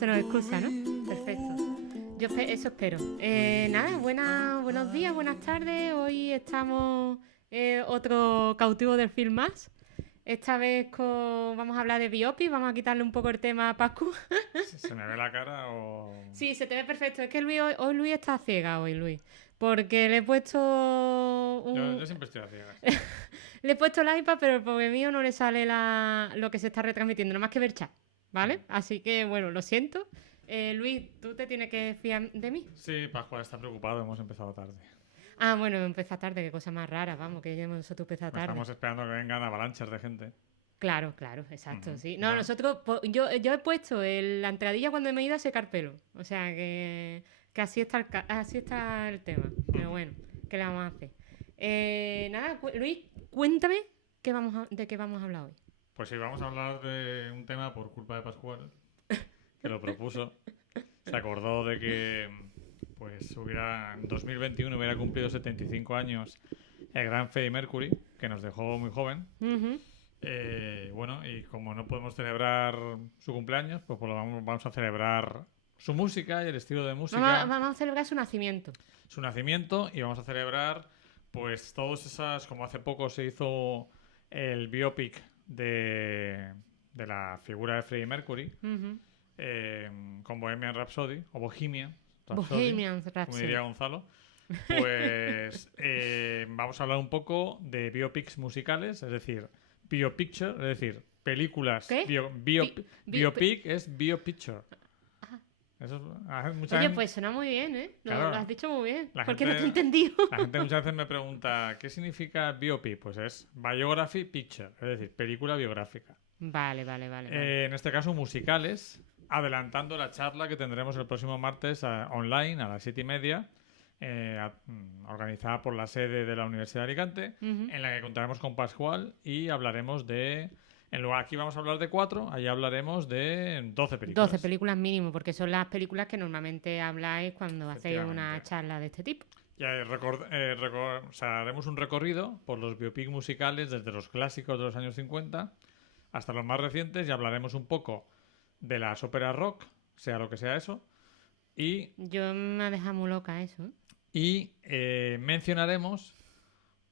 Se nos excusa, ¿no? Perfecto. Eso espero. Nada, buenos días, buenas tardes. Hoy estamos otro cautivo del film más. Esta vez vamos a hablar de biopic, vamos a quitarle un poco el tema a Pascu. ¿Se me ve la cara o...? Sí, se te ve perfecto. Es que hoy Luis está ciega Luis. Porque le he puesto Yo siempre estoy a ciegas. Le he puesto el iPad, pero el pobre mío no le sale lo que se está retransmitiendo, nada más que ver chat, ¿vale? Así que, bueno, lo siento. Luis, ¿tú te tienes que fiar de mí? Sí, Pascual está preocupado, hemos empezado tarde. Ah, bueno, empezó tarde, qué cosa más rara, vamos, que nosotros empezamos tarde. Estamos esperando que vengan avalanchas de gente. Claro, exacto, sí. No, Bueno. nosotros, yo he puesto la entradilla cuando me he ido a secar pelo. O sea, que así está el tema. Pero bueno, ¿qué le vamos a hacer? Nada, Luis, cuéntame de qué vamos a hablar hoy. Pues sí, vamos a hablar de un tema por culpa de Pascual, que lo propuso. Se acordó de que pues en 2021 hubiera cumplido 75 años el gran Freddie Mercury, que nos dejó muy joven. Uh-huh. Bueno, y como no podemos celebrar su cumpleaños, pues vamos a celebrar su música y el estilo de música. Vamos a celebrar su nacimiento. Su nacimiento, y vamos a celebrar pues todas esas, como hace poco se hizo el biopic de la figura de Freddie Mercury, Uh-huh. con Bohemian Rhapsody, o Bohemian Rhapsody, como diría Gonzalo. Pues vamos a hablar un poco de biopics musicales, es decir, biopicture, es decir, películas. ¿Qué? Biopic es biopicture. Eso Oye, pues suena muy bien, ¿eh? Claro, lo has dicho muy bien. la ¿Por qué gente- no te he entendido? La gente muchas veces me pregunta, ¿qué significa biopic? Pues es biography picture, es decir, película biográfica. Vale. En este caso, musicales, adelantando la charla que tendremos el próximo martes online a las 7:30, organizada por la sede de la Universidad de Alicante, Uh-huh. en la que contaremos con Pascual y hablaremos de... Aquí vamos a hablar de 4, allá hablaremos de 12 películas. 12 películas mínimo, porque son las películas que normalmente habláis cuando hacéis una Efectivamente. charla de este tipo. Ya o sea, haremos un recorrido por los biopic musicales desde los clásicos de los años 50 hasta los más recientes y hablaremos un poco de las óperas rock, sea lo que sea eso, y, Yo me ha dejado muy loca eso, ¿eh? y mencionaremos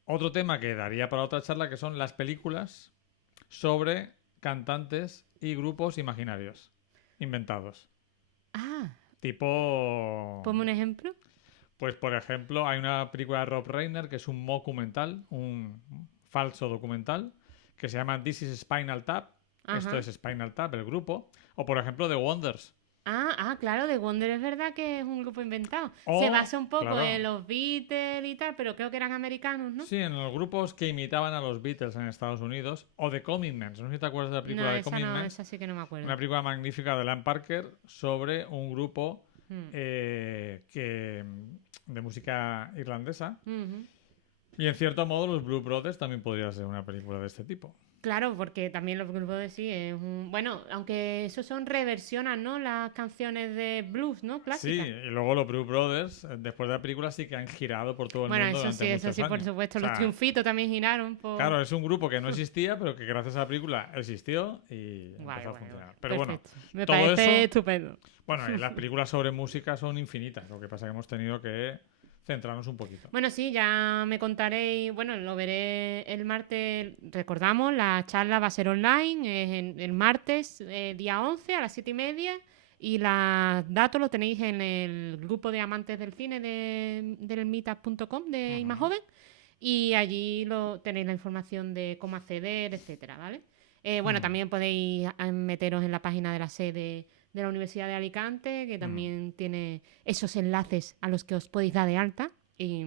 otro tema que daría para otra charla, que son las películas sobre cantantes y grupos imaginarios, inventados. Ah, Tipo... ponme un ejemplo. Pues, por ejemplo, hay una película de Rob Reiner que es un documental, un falso documental, que se llama This is Spinal Tap. Ajá. Esto es Spinal Tap, el grupo. O, por ejemplo, The Wonders. Claro, The Wonder es verdad que es un grupo inventado. Oh, Se basa un poco claro. en los Beatles y tal, pero creo que eran americanos, ¿no? Sí, en los grupos que imitaban a los Beatles en Estados Unidos. O The Commitments. No sé si te acuerdas de la película No, de esa Commitments. esa sí que no me acuerdo. Una película magnífica de Alan Parker sobre un grupo Hmm. de música irlandesa. Ujú. Y en cierto modo, los Blue Brothers también podría ser una película de este tipo. Claro, porque también los grupos de sí es un... Bueno, aunque esos son reversionan, ¿no? Las canciones de blues, ¿no? Sí, Clásicas. y luego los Blue Brothers, después de la película, sí que han girado por todo el Bueno, mundo. eso sí, durante muchos por años. supuesto. O Los sea, Triunfitos también giraron por... Claro, es un grupo que no existía, pero que gracias a la película existió y empezó a funcionar. Pero Perfecto. Me todo parece eso- estupendo. bueno, y las películas sobre música son infinitas. Lo que pasa es que hemos tenido que centrarnos un poquito. Bueno, sí, ya me contaréis, bueno, lo veré el martes. Recordamos, la charla va a ser online, es el martes, día 11 a las 7:30. Y los datos los tenéis en el grupo de amantes del cine del meetup.com de Ujú. Imajoven. Y allí tenéis la información de cómo acceder, etcétera, ¿vale? Bueno, también podéis meteros en la página de la sede de la Universidad de Alicante, que también tiene esos enlaces a los que os podéis dar de alta y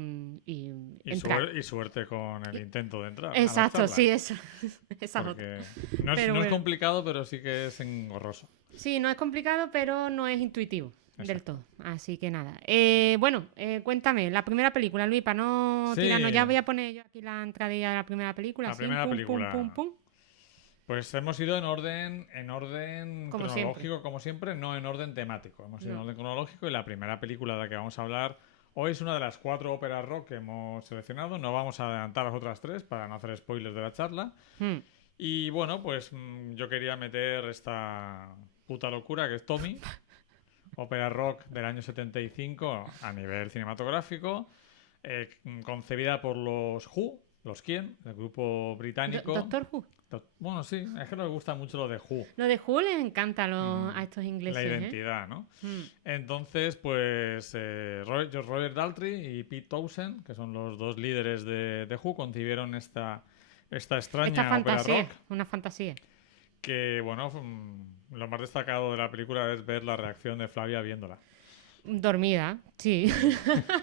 entrar. Y suerte con el intento de entrar. a la Exacto, charla, sí, eso. Esa es otra. Porque no es, Pero no es bueno. complicado, pero sí que es engorroso. Sí, no es complicado, pero no es intuitivo del Exacto. todo. Así que nada. Bueno, cuéntame, la primera película, Luis, para no Sí. tirarnos. Ya voy a poner yo aquí la entradilla de la primera película. La así, primera pum, película. Pum, pum, pum. Pues hemos ido en orden Como cronológico, siempre. como siempre, no en orden temático. Hemos ido en No. orden cronológico y la primera película de la que vamos a hablar hoy es una de las 4 óperas rock que hemos seleccionado. No vamos a adelantar las otras 3 para no hacer spoilers de la charla. Hmm. Y bueno, pues yo quería meter esta puta locura que es Tommy, ópera rock del año 75 a nivel cinematográfico, concebida por los Who, los quién, el grupo británico. Doctor Who. Bueno, sí, es que nos gusta mucho lo de Who. Lo de Who les encanta a estos ingleses. La identidad, ¿no? Entonces, pues Roger Daltrey y Pete Townshend, que son los dos líderes de Who, concibieron esta extraña ópera rock. Una fantasía. Que, bueno, lo más destacado de la película es ver la reacción de Flavia viéndola. Dormida, sí.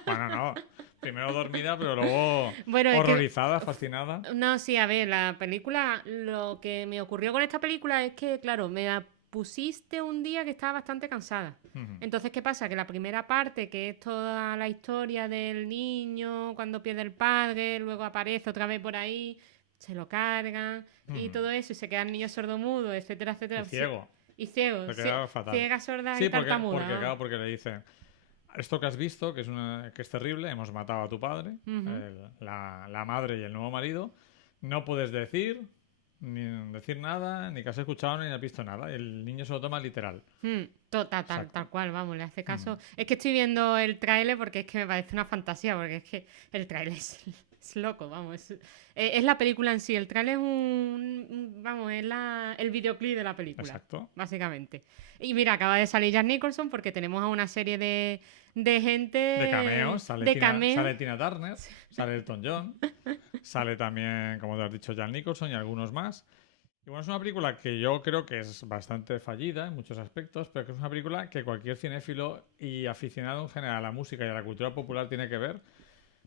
Bueno, no. Primero dormida, pero luego Bueno, horrorizada, fascinada. No, sí, a ver, la película, lo que me ocurrió con esta película es que, claro, me la pusiste un día que estaba bastante cansada. Entonces, ¿qué pasa? Que la primera parte, que es toda la historia del niño, cuando pierde el padre, luego aparece otra vez por ahí, se lo cargan y todo eso, y se queda el niño sordomudo, etcétera, etcétera. Y ciego. Y ciego. Se queda fatal. Ciega, sorda sí, y tartamuda. Porque le dicen... Esto que has visto, que es terrible, hemos matado a tu padre, la madre y el nuevo marido, no puedes decir nada, ni que has escuchado, ni has visto nada. El niño se lo toma literal. Tal cual, vamos, le hace caso. Es que estoy viendo el tráiler porque es que me parece una fantasía, porque es que el tráiler es loco, vamos. Es la película en sí, el tráiler es vamos, es el videoclip de la película. Exacto. Básicamente. Y mira, acaba de salir Jack Nicholson porque tenemos a una serie de gente... De cameos. Sale Tina Turner, sale Elton John, sale también, como te has dicho, Jack Nicholson y algunos más. Y bueno, es una película que yo creo que es bastante fallida en muchos aspectos, pero que es una película que cualquier cinéfilo y aficionado en general a la música y a la cultura popular tiene que ver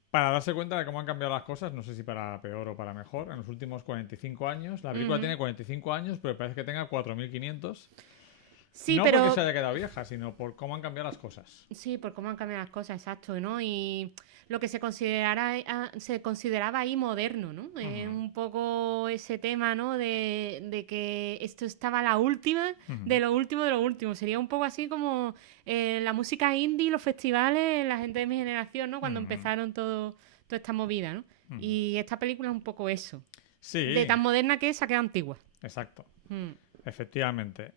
para darse cuenta de cómo han cambiado las cosas, no sé si para peor o para mejor, en los últimos 45 años. La película tiene 45 años, pero parece que tenga 4.500. Sí, no pero... porque se haya quedado vieja, sino por cómo han cambiado las cosas. Sí, por cómo han cambiado las cosas, exacto, ¿no? Y lo que se consideraba ahí moderno, ¿no? Es un poco ese tema, ¿no? De que esto estaba a la última de lo último de lo último. Sería un poco así como la música indie, los festivales, la gente de mi generación, ¿no? Cuando empezaron toda esta movida, ¿no? Y esta película es un poco eso. Sí. De tan moderna que es, se ha quedado antigua. Exacto. Efectivamente.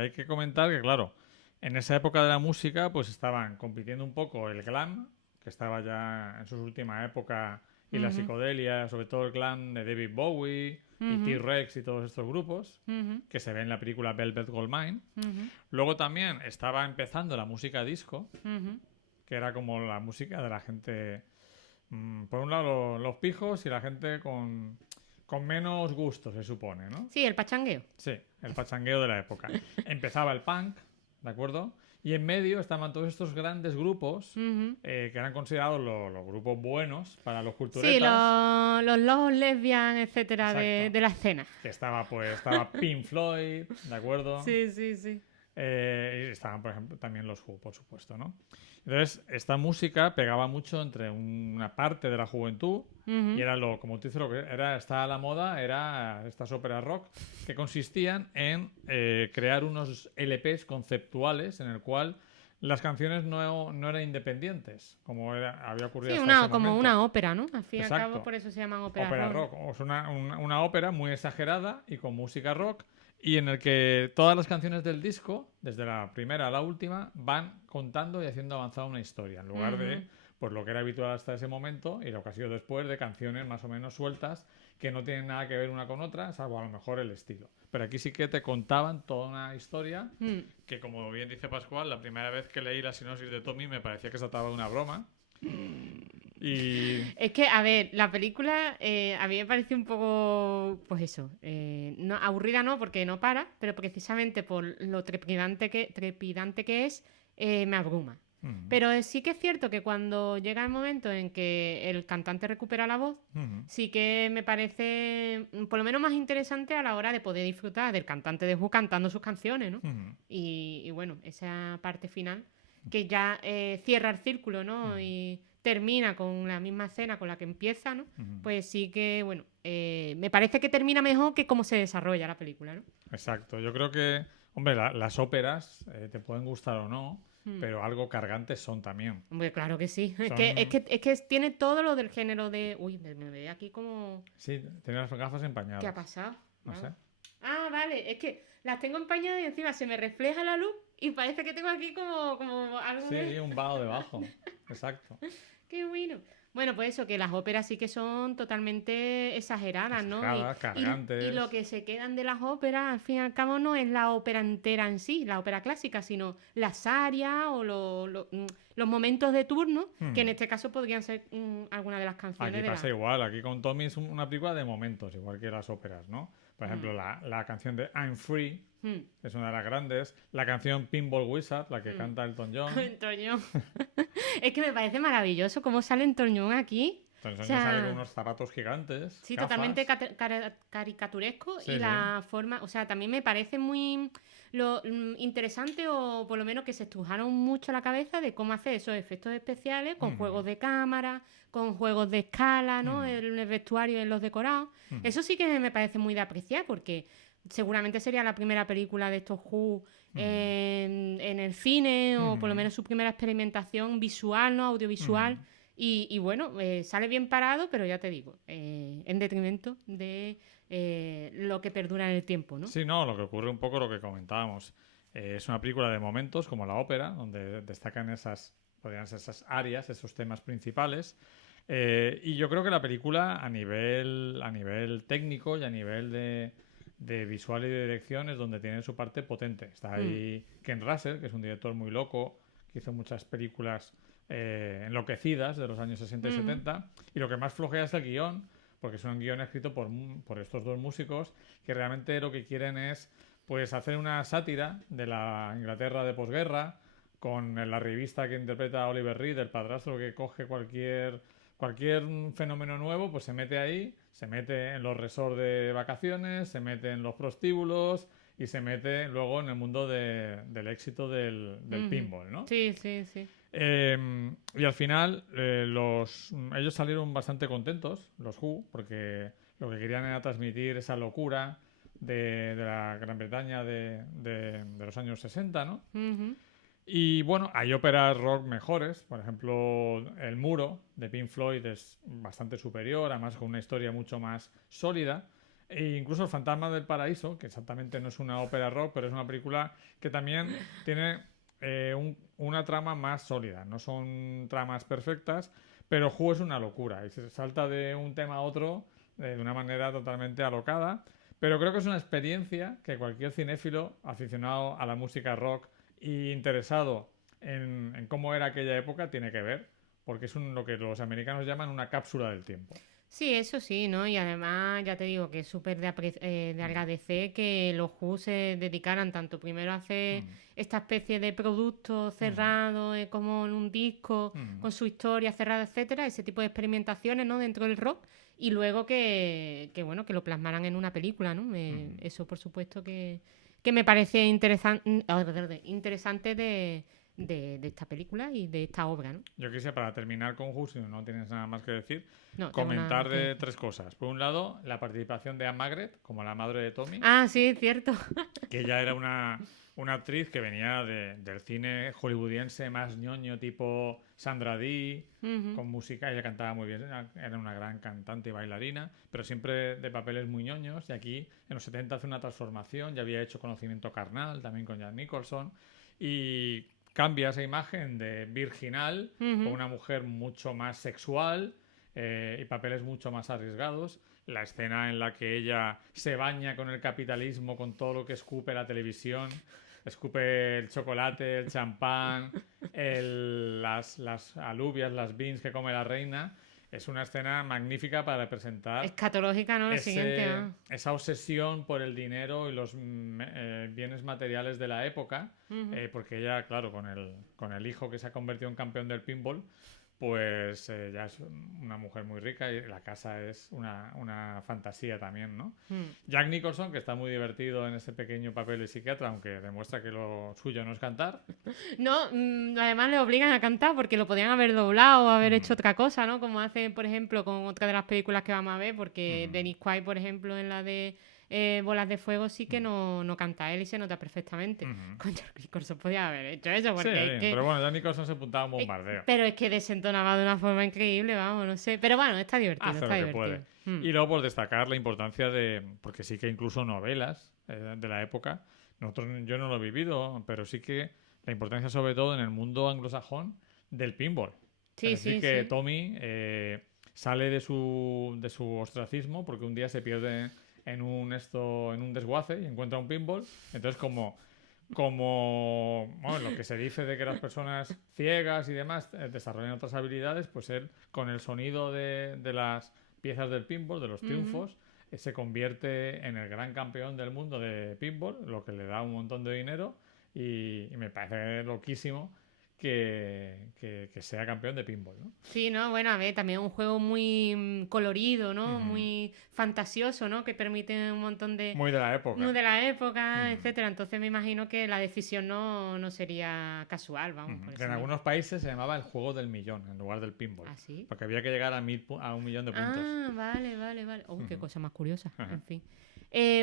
Hay que comentar que, claro, en esa época de la música, pues estaban compitiendo un poco el glam, que estaba ya en su última época, y la psicodelia, sobre todo el glam de David Bowie y T-Rex y todos estos grupos, que se ve en la película Velvet Goldmine. Luego también estaba empezando la música disco, que era como la música de la gente, por un lado los pijos y la gente con menos gusto, se supone, ¿no? Sí, el pachangueo. Sí, el pachangueo de la época. Empezaba el punk, ¿de acuerdo? Y en medio estaban todos estos grandes grupos que eran considerados los grupos buenos para los culturetas. Sí, los lesbian, etcétera, de la escena. Que estaba Pink Floyd, ¿de acuerdo? Sí. Y estaban, por ejemplo, también los Who, por supuesto, ¿no? Entonces, esta música pegaba mucho entre una parte de la juventud y era como tú dices, lo que estaba a la moda, era estas óperas rock que consistían en crear unos LPs conceptuales en el cual las canciones no eran independientes, como había ocurrido hasta ese como momento. una ópera, ¿no? Al fin y al cabo, por eso se llaman ópera rock. O sea, una ópera muy exagerada y con música rock, y en el que todas las canciones del disco, desde la primera a la última, van contando y haciendo avanzar una historia, en lugar de pues lo que era habitual hasta ese momento y lo que ha sido después, de canciones más o menos sueltas que no tienen nada que ver una con otra, salvo a lo mejor el estilo. Pero aquí sí que te contaban toda una historia que, como bien dice Pascual, la primera vez que leí la sinopsis de Tommy me parecía que se trataba de una broma. Y... Es que, a ver, la película a mí me parece un poco, pues eso, no, aburrida no, porque no para, pero precisamente por lo trepidante que es, me abruma. Pero sí que es cierto que cuando llega el momento en que el cantante recupera la voz, sí que me parece por lo menos más interesante a la hora de poder disfrutar del cantante de Who cantando sus canciones, ¿no? Y bueno, esa parte final que ya cierra el círculo, ¿no? Y termina con la misma escena con la que empieza, ¿no? Pues sí que, bueno, me parece que termina mejor que cómo se desarrolla la película, ¿no? Exacto. Yo creo que, hombre, las óperas te pueden gustar o no, pero algo cargantes son también. Hombre, claro que sí. Es que tiene todo lo del género de... Uy, me ve aquí como... Sí, tiene las gafas empañadas. ¿Qué ha pasado? No sé. Ah, vale, es que las tengo empañadas y encima se me refleja la luz y parece que tengo aquí como algo Sí, de... un vaho debajo. Exacto. ¡Qué bueno! Bueno, pues eso, que las óperas sí que son totalmente exageradas, ¿no? Exageradas, Y lo cargantes. que se quedan de las óperas, al fin y al cabo, no es la ópera entera en sí, la ópera clásica, sino las arias o los momentos de turno, que en Hmm. este caso podrían ser algunas de las Aquí canciones de pasa la... igual, aquí con Tommy es una película de momentos, igual que las óperas, ¿no? Por ejemplo, Mm, la canción de I'm Free mm, es una de las grandes. La canción Pinball Wizard, la que mm. canta Elton John. Toñón. Es que me parece maravilloso cómo sale en Toñón aquí. O Elton John sale con sea, unos zapatos gigantes, sí, totalmente gafas. caricaturesco y Sí, sí. la forma, o sea, también me parece muy interesante o por lo menos que se estrujaron mucho la cabeza de cómo hacer esos efectos especiales con Hmm, juegos de cámara, con juegos de escala, ¿no? hmm, En el vestuario, en los decorados. hmm, Eso sí que me parece muy de apreciar porque seguramente sería la primera película de estos Who hmm, en el cine o por lo hmm, menos su primera experimentación visual, ¿no? Audiovisual. hmm. Y bueno, sale bien parado, pero ya te digo, en detrimento de lo que perdura en el tiempo, ¿no? Sí, no, lo que ocurre un poco lo que comentábamos. Es una película de momentos, como la ópera, donde destacan esas, podrían ser esas áreas, esos temas principales. Y yo creo que la película, a nivel técnico y a nivel de visual y de dirección, es donde tiene su parte potente. Está Mm, ahí Ken Russell, que es un director muy loco, que hizo muchas películas enloquecidas de los años 60 y ujú, 70. Y lo que más flojea es el guión, porque es un guión escrito por estos dos músicos que realmente lo que quieren es pues hacer una sátira de la Inglaterra de posguerra con la revista que interpreta a Oliver Reed, el padrastro que coge cualquier fenómeno nuevo, pues se mete ahí, se mete en los resorts de vacaciones, se mete en los prostíbulos y se mete luego en el mundo del éxito del ujú. pinball, ¿no? Sí, sí, sí. Y al final ellos salieron bastante contentos, los Who, porque lo que querían era transmitir esa locura de la Gran Bretaña de los años 60, ¿no? Ujú, Y bueno, hay óperas rock mejores, por ejemplo, El Muro de Pink Floyd es bastante superior, además con una historia mucho más sólida. E incluso El Fantasma del Paraíso, que exactamente no es una ópera rock, pero es una película que también tiene una trama más sólida. No son tramas perfectas, pero el juego es una locura y se salta de un tema a otro de una manera totalmente alocada. Pero creo que es una experiencia que cualquier cinéfilo aficionado a la música rock y interesado en cómo era aquella época tiene que ver, porque es lo que los americanos llaman una cápsula del tiempo. sí, eso sí, ¿no? Y además, ya te digo que es súper de agradecer que los Who se dedicaran tanto primero a hacer Mm, esta especie de producto mm, cerrado, como en un disco, mm, con su historia cerrada, etcétera, ese tipo de experimentaciones, ¿no? Dentro del rock, y luego bueno, que lo plasmaran en una película, ¿no? mm. Eso, por supuesto, que me parece interesante de esta película y de esta obra, ¿no? Yo quise, para terminar con Who, si no tienes nada más que decir, No, tengo nada comentar que de decir. tres cosas. Por un lado, la participación de Anne Margaret, como la madre de Tommy, Ah, sí, cierto. que ella era una actriz que venía del cine hollywoodiense más ñoño, tipo Sandra Dee, Ujú. con música. Ella cantaba muy bien, era una gran cantante y bailarina, pero siempre de papeles muy ñoños. Y aquí, en los 70, hace una transformación. Ya había hecho Conocimiento Carnal, también con Jack Nicholson. Y cambia esa imagen de virginal con Ujú. una mujer mucho más sexual y papeles mucho más arriesgados. La escena en la que ella se baña con el capitalismo, con todo lo que escupe la televisión, escupe el chocolate, el champán, las alubias, las beans que come la reina. Es una escena magnífica para representar Escatológica, ¿no? Lo siguiente, ah. esa obsesión por el dinero y los bienes materiales de la época, Ujú. porque ella, claro, con el hijo que se ha convertido en campeón del pinball, pues ya es una mujer muy rica y la casa es una fantasía también, ¿no? Mm. Jack Nicholson, que está muy divertido en ese pequeño papel de psiquiatra, aunque demuestra que lo suyo no es cantar. No, además le obligan a cantar porque lo podían haber doblado o haber hecho Mm, otra cosa, ¿no? Como hacen, por ejemplo, con otra de las películas que vamos a ver, porque mm, Dennis Quaid, por ejemplo, en la de bolas de fuego sí que no canta él y se nota perfectamente. Con Jack Nicholson podía haber hecho eso, porque Sí, es que... pero bueno, Jack Nicholson se apuntaba a un bombardeo. Pero es que desentonaba de una forma increíble, vamos, no sé. Pero bueno, está divertido, Hace está lo que divertido. puede. Y luego, por destacar la importancia de. Porque sí que incluso novelas de la época. Yo no lo he vivido, pero sí que la importancia, sobre todo en el mundo anglosajón, del pinball. Es Sí, decir, sí, que sí. Tommy sale de su ostracismo porque un día se pierde en un desguace y encuentra un pinball. Entonces, como bueno, lo que se dice de que las personas ciegas y demás desarrollan otras habilidades, pues él, con el sonido de las piezas del pinball, de los triunfos, se convierte en el gran campeón del mundo de pinball, lo que le da un montón de dinero y me parece loquísimo que sea campeón de pinball, ¿no? Sí, ¿no? Bueno, a ver, también un juego muy colorido, ¿no? Ujú. Muy fantasioso, ¿no? Que permite un montón de... Muy de la Muy época. de la época, Ujú. etcétera. Entonces me imagino que la decisión no sería casual, vamos, Ujú. porque Que en si no... algunos países se llamaba el juego del millón en lugar del pinball, ¿Así? porque había que llegar a 1 millón de puntos. Ah, vale, vale, vale. Uy, qué Ujú. cosa más curiosa. Ajá. En fin.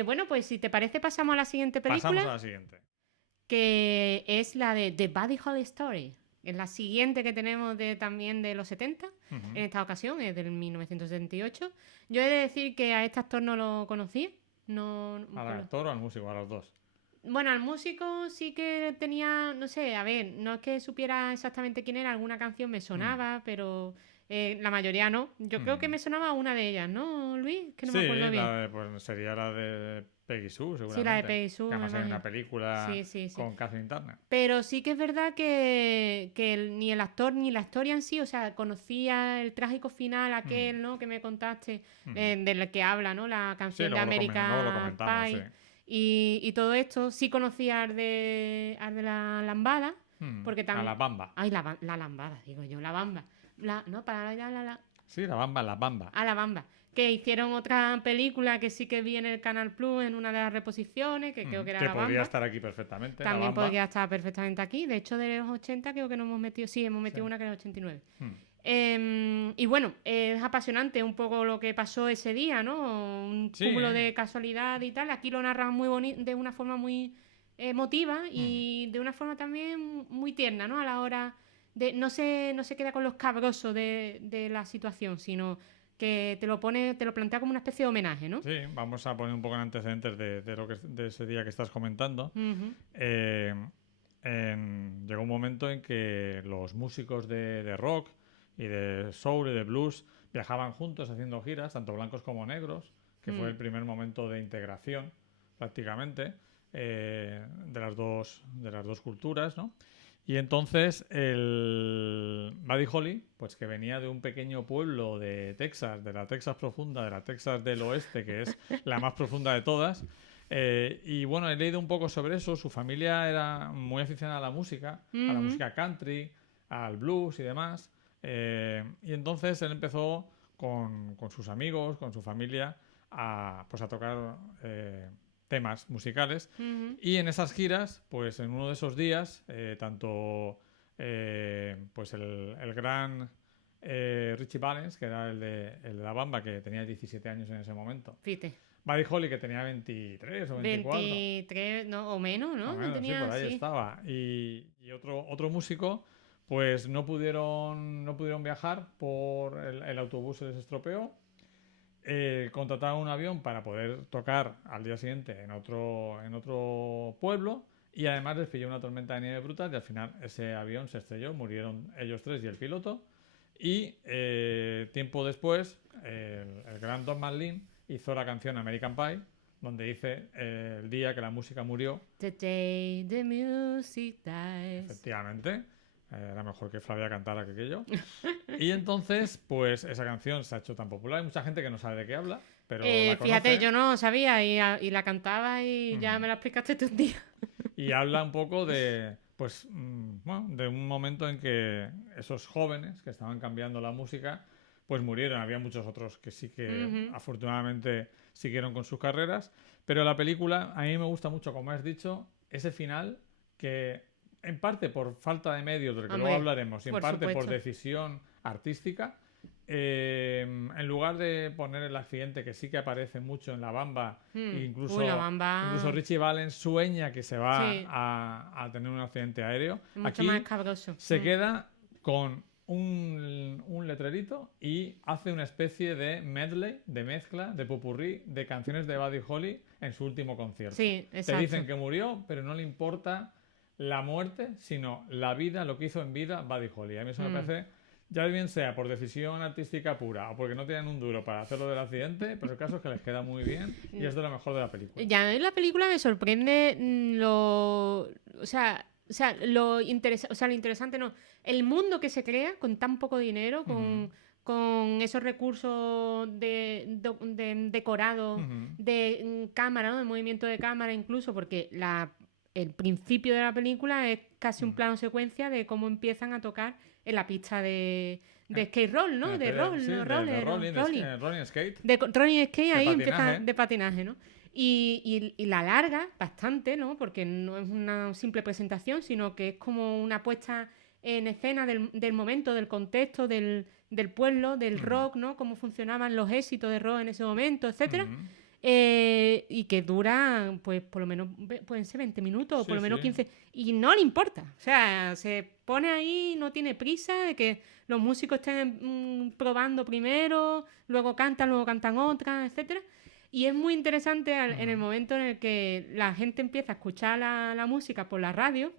Bueno, pues si te parece, pasamos a la siguiente película, Pasamos a la siguiente. que es la de The Buddy Holly Story. Es la siguiente que tenemos también de los 70. Ujú. En esta ocasión es del 1978. Yo he de decir que a este actor no lo conocía. No, ¿Al por lo- actor o al músico? A los dos. Bueno, al músico sí que tenía, no sé, a ver, no es que supiera exactamente quién era, alguna canción me Mm. sonaba, pero la mayoría no. Yo creo que Mm. me sonaba una de ellas, ¿no, Luis? Que no me acuerdo Sí, bien. pues sería la de Peggy Sue, Sí, la de seguramente. Peggy Sue, Que me además hay una imagino. película Sí, sí, sí. con Kathleen Turner. Pero sí que es verdad que ni el actor ni la historia en sí, o sea, conocía el trágico final Mm. aquel, ¿no? Que me contaste, Ujú. del que habla, ¿no? La Sí, canción de luego lo American comentamos, sí. Pie y todo esto. Sí conocía al de la lambada, porque A la también... bamba. Ay, la lambada, digo yo, la bamba. No, para la... Sí, la bamba. A la bamba. Que hicieron otra película que sí que vi en el Canal Plus en una de las reposiciones, que creo que era Que La podría Bamba. estar aquí perfectamente, la También bamba. podría estar perfectamente aquí. De hecho, de los 80 creo que no hemos metido. Sí, hemos Sí. metido una que era el 89. Mm. Y bueno, es apasionante un poco lo que pasó ese día, ¿no? Un Sí. cúmulo de casualidad y tal. Aquí lo narran de una forma muy emotiva y de una forma también muy tierna, ¿no? A la hora de... No se queda con los cabrosos de la situación, sino que te lo plantea como una especie de homenaje, ¿no? Sí, vamos a poner un poco en antecedentes de ese día que estás comentando. Ujú. Eh, llegó un momento en que los músicos de rock y de soul y de blues viajaban juntos haciendo giras, tanto blancos como negros, que fue el primer momento de integración prácticamente de las dos culturas, ¿no? Y entonces el Buddy Holly, pues que venía de un pequeño pueblo de Texas, de la Texas profunda, de la Texas del oeste, que es la más profunda de todas. Y bueno, he leído un poco sobre eso. Su familia era muy aficionada a la Ujú. música country, al blues y demás. Y entonces él empezó con sus amigos, con su familia, pues a tocar temas musicales. Ujú. Y en esas giras, pues en uno de esos días, tanto pues el gran Richie Valens, que era el de la bamba, que tenía 17 años en ese momento, Fíjate. Buddy Holly, que tenía 23 o 24, 23, no, o menos, más ¿no? o No menos, sí, tenía por ahí así. estaba. Y otro músico, pues no pudieron viajar por el autobús, se les estropeó. Contrataron un avión para poder tocar al día siguiente en otro pueblo y además les pilló una tormenta de nieve brutal y al final ese avión se estrelló, murieron ellos tres y el piloto y tiempo después el gran Don McLean hizo la canción American Pie donde dice el día que la música murió. The day the music dies. Efectivamente, era mejor que Flavia cantara que aquello. Y entonces, pues esa canción se ha hecho tan popular. Hay mucha gente que no sabe de qué habla, pero la Fíjate, conoce. yo no sabía y la cantaba y ya Ujú. me la explicaste tú un día. Y habla un poco de, pues, bueno, de un momento en que esos jóvenes que estaban cambiando la música, pues murieron. Había muchos otros que sí que Ujú. afortunadamente siguieron con sus carreras. Pero la película, a mí me gusta mucho, como has dicho, ese final que en parte por falta de medios, del que luego Hombre, hablaremos, y en por parte por supuesto. decisión artística, En lugar de poner el accidente que sí que aparece mucho en La Bamba, incluso, Uy, La Bamba. incluso Richie Valens sueña que se va Sí. a tener un accidente aéreo. Mucho Aquí más escabroso. se queda con un letrerito y hace una especie de medley, de mezcla, de popurrí de canciones de Buddy Holly en su último concierto. Sí, Te exacto. dicen que murió, pero no le importa la muerte, sino la vida, lo que hizo en vida Buddy Holly. A mí eso me parece, ya bien sea por decisión artística pura o porque no tienen un duro para hacerlo del accidente, pero el caso es que les queda muy bien y es de lo mejor de la película. Ya en la película me sorprende lo interesante no, el mundo que se crea con tan poco dinero, con esos recursos de decorado, de cámara, ¿no? De movimiento de cámara incluso, porque el principio de la película es casi un plano secuencia de cómo empiezan a tocar en la pista de skate roll, ¿no? De roll, sí, no, de rolling skate. de rolling skate, ahí patinaje. empieza de patinaje, ¿no? Y la larga bastante, ¿no? Porque no es una simple presentación, sino que es como una puesta en escena del momento, del contexto, del pueblo, del rock, ¿no? Cómo funcionaban los éxitos de rock en ese momento, etcétera. Y que dura, pues por lo menos, pueden ser 20 minutos, o por lo menos 15, y no le importa. O sea, se pone ahí, no tiene prisa de que los músicos estén probando primero, luego cantan otras, etcétera. Y es muy interesante en el momento en el que la gente empieza a escuchar la música por la radio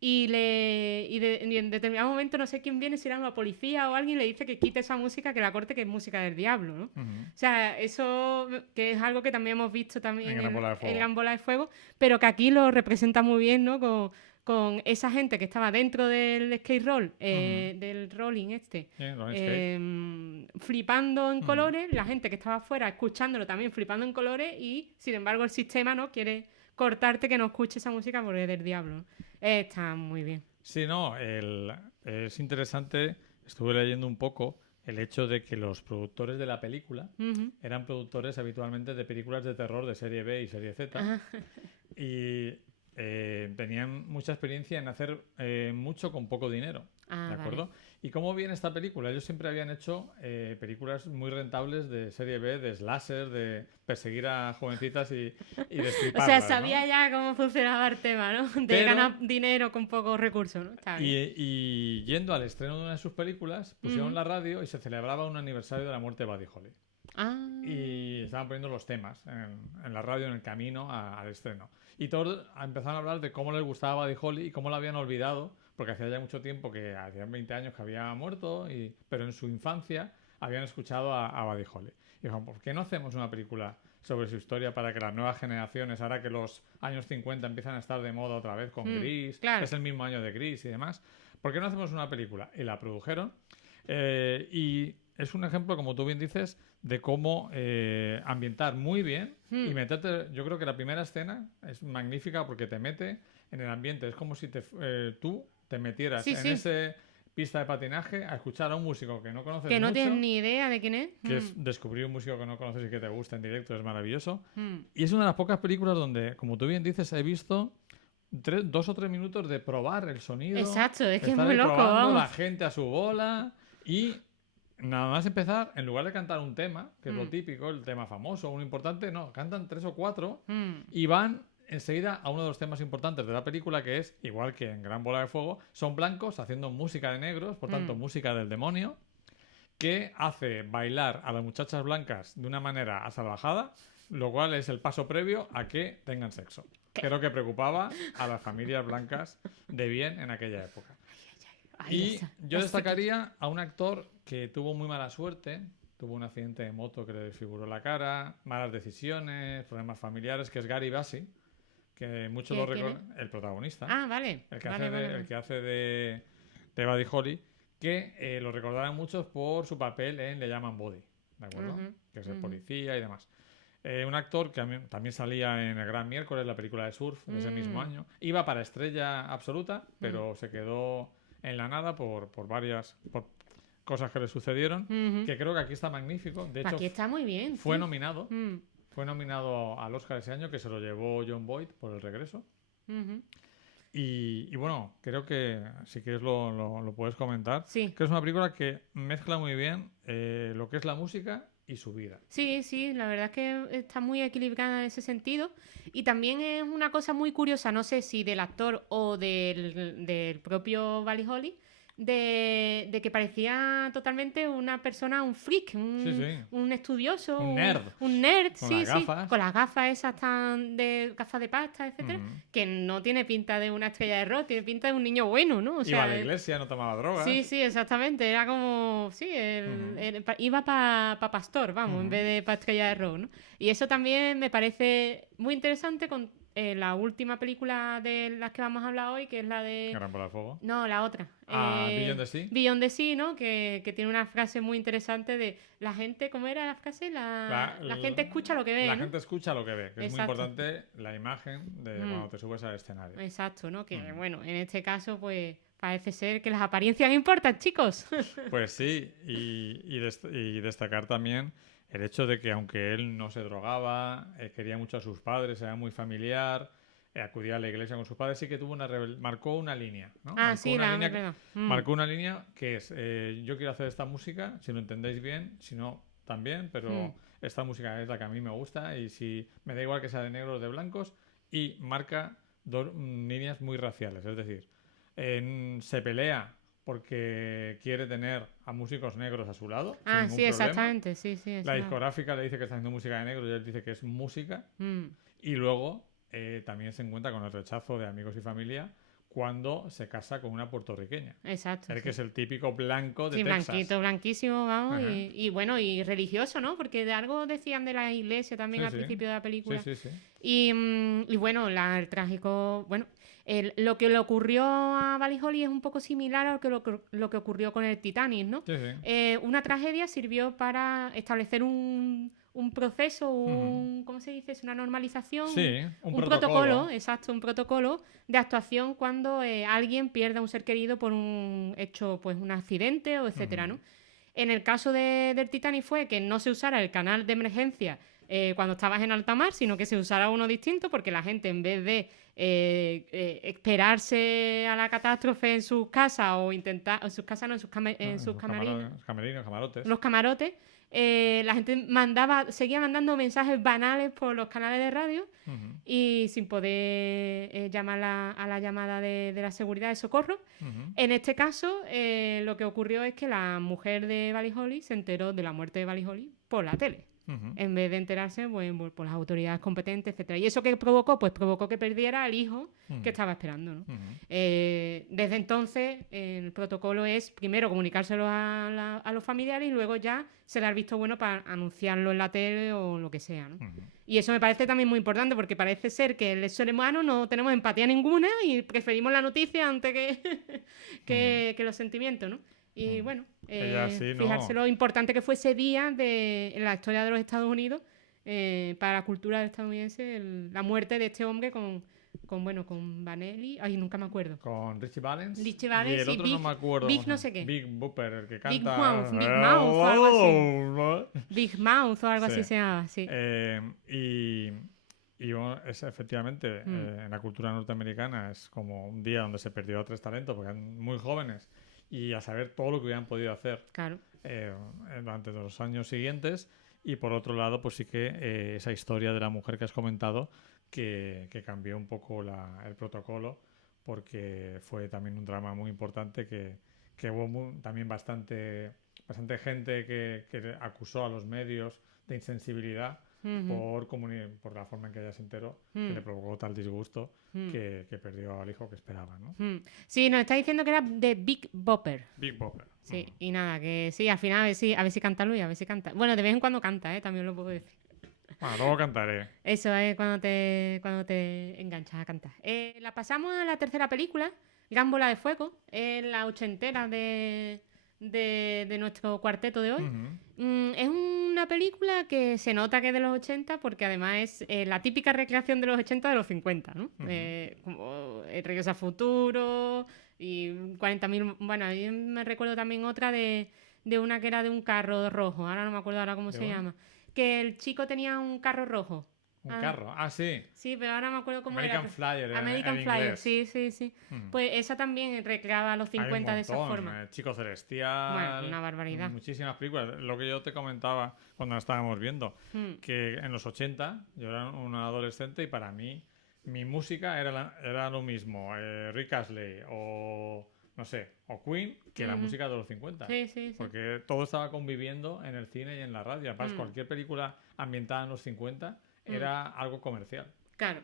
y en determinado momento no sé quién viene, si era una policía o alguien, le dice que quite esa música, que la corte, que es música del diablo, ¿no? O sea, eso que es algo que también hemos visto también en Gran Bola de Fuego, pero que aquí lo representa muy bien, ¿no? Con esa gente que estaba dentro del skate roll, del rolling flipando en colores, la gente que estaba afuera escuchándolo también flipando en colores, y sin embargo el sistema no quiere cortarte que no escuche esa música porque es del diablo, ¿no? Está muy bien. Sí, no, es interesante, estuve leyendo un poco el hecho de que los productores de la película eran productores habitualmente de películas de terror de serie B y serie Z y tenían mucha experiencia en hacer mucho con poco dinero, ¿de acuerdo? Vale. ¿Y cómo viene esta película? Ellos siempre habían hecho películas muy rentables de serie B, de slasher, de perseguir a jovencitas y destriparlas, o sea, sabía, ¿no? Ya cómo funcionaba el tema, ¿no? De ganar dinero con pocos recursos, ¿no? Está bien. Y yendo al estreno de una de sus películas, pusieron la radio y se celebraba un aniversario de la muerte de Buddy Holly. Y estaban poniendo los temas en la radio en el camino al estreno. Y todos empezaron a hablar de cómo les gustaba Buddy Holly y cómo lo habían olvidado, porque hacía ya mucho tiempo, que hacían 20 años que había muerto, pero en su infancia habían escuchado a Buddy Holly. Y dijeron, ¿por qué no hacemos una película sobre su historia para que las nuevas generaciones, ahora que los años 50 empiezan a estar de moda otra vez con Gris, claro, es el mismo año de Gris y demás, ¿por qué no hacemos una película? Y la produjeron. Y es un ejemplo, como tú bien dices, de cómo ambientar muy bien y meterte. Yo creo que la primera escena es magnífica porque te mete en el ambiente. Es como si tú te metieras en esa pista de patinaje a escuchar a un músico que no conoces que no mucho, tienes ni idea de quién es. Que es descubrir un músico que no conoces y que te gusta en directo, es maravilloso. Y es una de las pocas películas donde, como tú bien dices, he visto 2 o 3 minutos de probar el sonido. Exacto, es que es muy loco. Probando la gente a su bola y nada más empezar, en lugar de cantar un tema, que es lo típico, el tema famoso, uno importante, no, cantan 3 o 4 y van enseguida a uno de los temas importantes de la película, que es, igual que en Gran Bola de Fuego, son blancos haciendo música de negros, por tanto música del demonio, que hace bailar a las muchachas blancas de una manera asalvajada, lo cual es el paso previo a que tengan sexo. Creo que preocupaba a las familias blancas de bien en aquella época. Y yo destacaría a un actor que tuvo muy mala suerte, tuvo un accidente de moto que le desfiguró la cara, malas decisiones, problemas familiares, que es Gary Busey, que muchos lo recuerdan, el protagonista. Ah, vale. El que hace de Buddy Holly, que lo recordarán muchos por su papel en Le llaman Buddy, ¿de acuerdo? Que es el policía y demás. Un actor que también salía en El Gran Miércoles, la película de surf de ese mismo año. Iba para estrella absoluta, pero se quedó en la nada por varias cosas que le sucedieron, que creo que aquí está magnífico. De hecho, aquí está muy bien. Fue nominado al Oscar ese año, que se lo llevó Jon Voight por El Regreso. Y bueno, creo que si quieres lo puedes comentar. Sí. Que es una película que mezcla muy bien lo que es la música y su vida. Sí, la verdad es que está muy equilibrada en ese sentido. Y también es una cosa muy curiosa, no sé si del actor o del propio Buddy Holly, de que parecía totalmente una persona, un freak, Sí. un estudioso, Un nerd. un nerd, Con sí, las gafas. con las gafas esas gafas de pasta, etcétera, que no tiene pinta de una estrella de rock, tiene pinta de un niño bueno, ¿no? O Iba a sea, la iglesia, no tomaba drogas. sí, exactamente. Era como. Sí, iba para pastor, vamos, en vez de para estrella de rock, ¿no? Y eso también me parece muy interesante con la última película de las que vamos a hablar hoy, que es la de. Gran por el fuego. No, la otra. Beyond the Sea. Beyond the Sea, ¿no? Que tiene una frase muy interesante de la gente, ¿cómo era la frase? La gente escucha lo que ve, La ¿no? gente escucha lo que ve, que es muy Exacto. importante la imagen de cuando te subes al escenario. Exacto, ¿no? Que bueno, en este caso, pues parece ser que las apariencias importan, chicos. Pues sí, y destacar también el hecho de que aunque él no se drogaba, quería mucho a sus padres, era muy familiar, acudía a la iglesia con sus padres, sí que tuvo marcó una línea, ¿no? Marcó una línea que es, yo quiero hacer esta música, si lo entendéis bien, si no, también, pero esta música es la que a mí me gusta y si me da igual que sea de negros o de blancos, y marca dos líneas muy raciales, es decir, se pelea porque quiere tener a músicos negros a su lado. Sin ningún problema. Exactamente, sí. La discográfica le dice que está haciendo música de negros y él dice que es música. Y luego también se encuentra con el rechazo de amigos y familia cuando se casa con una puertorriqueña. Exacto. El que es el típico blanco de Texas. Blanquito, blanquísimo, vamos. Y bueno, y religioso, ¿no? Porque de algo decían de la iglesia también al principio de la película. Sí. Y bueno, el trágico. Bueno, lo que le ocurrió a Buddy Holly es un poco similar a lo que ocurrió con el Titanic, ¿no? Sí. Una tragedia sirvió para establecer un proceso, ¿cómo se dice? Es una normalización. Sí, un protocolo, exacto, un protocolo de actuación cuando alguien pierde a un ser querido por un hecho, pues un accidente o etcétera, ¿no? En el caso del Titanic fue que no se usara el canal de emergencia cuando estabas en alta mar, sino que se usara uno distinto porque la gente, en vez de esperarse a la catástrofe en sus casas o intentar, en sus casas no, en sus camerinos, camarotes. los camarotes, la gente seguía mandando mensajes banales por los canales de radio y sin poder llamar a la llamada de la seguridad de socorro. En este caso, lo que ocurrió es que la mujer de Buddy Holly se enteró de la muerte de Buddy Holly por la tele. En vez de enterarse por las autoridades competentes, etcétera. ¿Y eso qué provocó? Pues provocó que perdiera al hijo que estaba esperando, ¿no? Desde entonces, el protocolo es primero comunicárselo a los familiares y luego ya se le ha visto bueno para anunciarlo en la tele o lo que sea, ¿no? Y eso me parece también muy importante porque parece ser que el ser humano no tenemos empatía ninguna y preferimos la noticia antes que los sentimientos, ¿no? Y bueno, fijarse lo importante que fue ese día en la historia de los Estados Unidos para la cultura estadounidense, la muerte de este hombre con Vanelli, ay, nunca me acuerdo. Con Richie Valens. Y el otro no me acuerdo. Big no sé qué. Big Bopper, el que canta. Big Mouth o algo así. Big Mouth o algo así se llama, sí. Y bueno, es efectivamente, en la cultura norteamericana es como un día donde se perdió a 3 talentos porque eran muy jóvenes y a saber todo lo que hubieran podido hacer durante los años siguientes. Y por otro lado, pues sí que esa historia de la mujer que has comentado que cambió un poco el protocolo porque fue también un drama muy importante que hubo también bastante gente que acusó a los medios de insensibilidad por la forma en que ella se enteró, que le provocó tal disgusto que perdió al hijo que esperaba, ¿no? Sí, nos está diciendo que era de Big Bopper. Big Bopper. Sí, y nada, que sí, al final a ver si canta Luis, a ver si canta. Bueno, de vez en cuando canta, también lo puedo decir. Bueno, luego cantaré. Eso es cuando te enganchas a cantar. La pasamos a la tercera película, Gámbola de Fuego, la ochentera de nuestro cuarteto de hoy. Es una película que se nota que es de los 80 porque además es la típica recreación de los 80 de los 50, ¿no? Como Regreso al Futuro y 40.000... Bueno, yo me recuerdo también otra de una que era de un carro rojo, ahora no me acuerdo cómo se llama. Que el chico tenía un carro rojo. Un carro. Ah, sí. Sí, pero ahora no me acuerdo cómo American era. Flyer American en Flyer, inglés. sí. Pues esa también recreaba los Hay un 50 de esa montón. forma. Chico Bueno, Celestial. una barbaridad. Muchísimas películas. Lo que yo te comentaba cuando la estábamos viendo. Que en los 80 yo era un adolescente y para mí mi música era lo mismo. Rick Astley o no sé, o Queen, que la música de los 50. Sí. Porque todo estaba conviviendo en el cine y en la radio. Además, cualquier película ambientada en los 50 era algo comercial. Claro.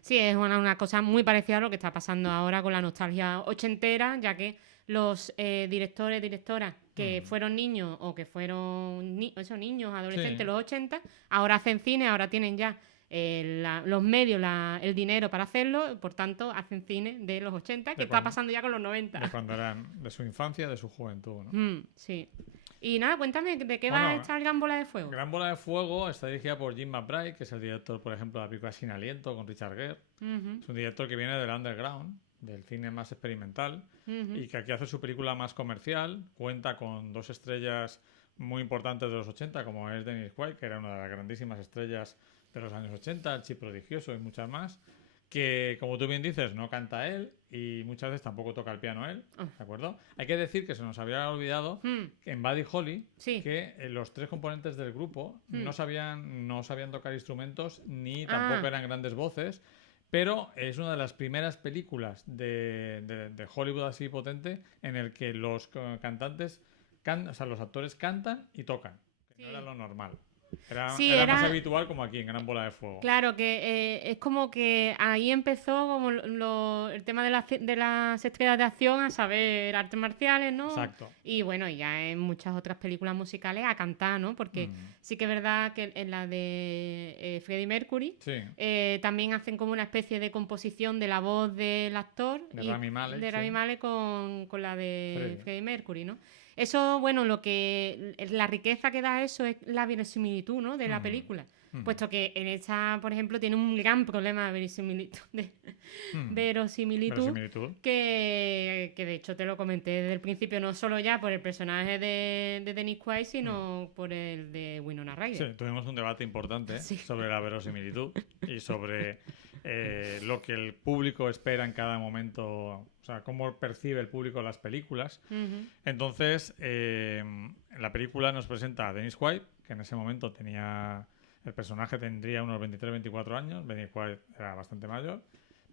Sí, es una cosa muy parecida a lo que está pasando ahora con la nostalgia ochentera, ya que los directoras que fueron niños o que fueron niños, adolescentes, los 80, ahora hacen cine, ahora tienen ya los medios, el dinero para hacerlo, por tanto hacen cine de los 80, que está pasando ya con los 90. De cuando eran de su infancia, de su juventud, ¿no? Sí. Y nada, cuéntame, ¿de qué va esta Gran Bola de Fuego? Gran Bola de Fuego está dirigida por Jim McBride, que es el director, por ejemplo, de la película Sin Aliento, con Richard Gere. Es un director que viene del underground, del cine más experimental, y que aquí hace su película más comercial. Cuenta con 2 estrellas muy importantes de los 80, como es Dennis Quaid, que era una de las grandísimas estrellas de los años 80, El Chip Prodigioso y muchas más, que, como tú bien dices, no canta él y muchas veces tampoco toca el piano él, ¿de acuerdo? Hay que decir que se nos había olvidado que en Buddy Holly que los 3 componentes del grupo no sabían tocar instrumentos ni tampoco eran grandes voces, pero es una de las primeras películas de Hollywood así potente en el que los cantantes, o sea, los actores cantan y tocan, que no era lo normal. Era más habitual como aquí en Gran Bola de Fuego. Claro, que es como que ahí empezó como el tema de las estrellas de acción a saber artes marciales, ¿no? Exacto. Y bueno, ya en muchas otras películas musicales a cantar, ¿no? Porque sí que es verdad que en la de Freddie Mercury también hacen como una especie de composición de la voz del actor de Rami Malek con la de Freddie Mercury, ¿no? Eso, bueno, la riqueza que da eso es la verosimilitud, ¿no? De la película. Puesto que en esta, por ejemplo, tiene un gran problema de verosimilitud, que de hecho te lo comenté desde el principio, no solo ya por el personaje de Dennis Quaid, sino por el de Winona Ryder. Sí, tuvimos un debate importante sobre la verosimilitud y sobre lo que el público espera en cada momento, o sea, cómo percibe el público las películas. Entonces, la película nos presenta a Dennis Quaid, que en ese momento el personaje tendría unos 23-24 años, Dennis Quaid era bastante mayor,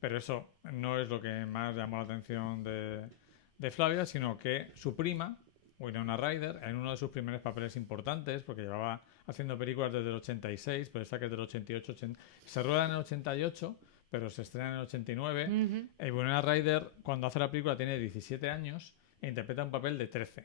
pero eso no es lo que más llamó la atención de Flavia, sino que su prima, Winona Ryder, en uno de sus primeros papeles importantes, porque llevaba haciendo películas desde el 86, pero esta que es del 88, se rueda en el 88, pero se estrena en el 89. Y Winona Ryder, cuando hace la película, tiene 17 años e interpreta un papel de 13.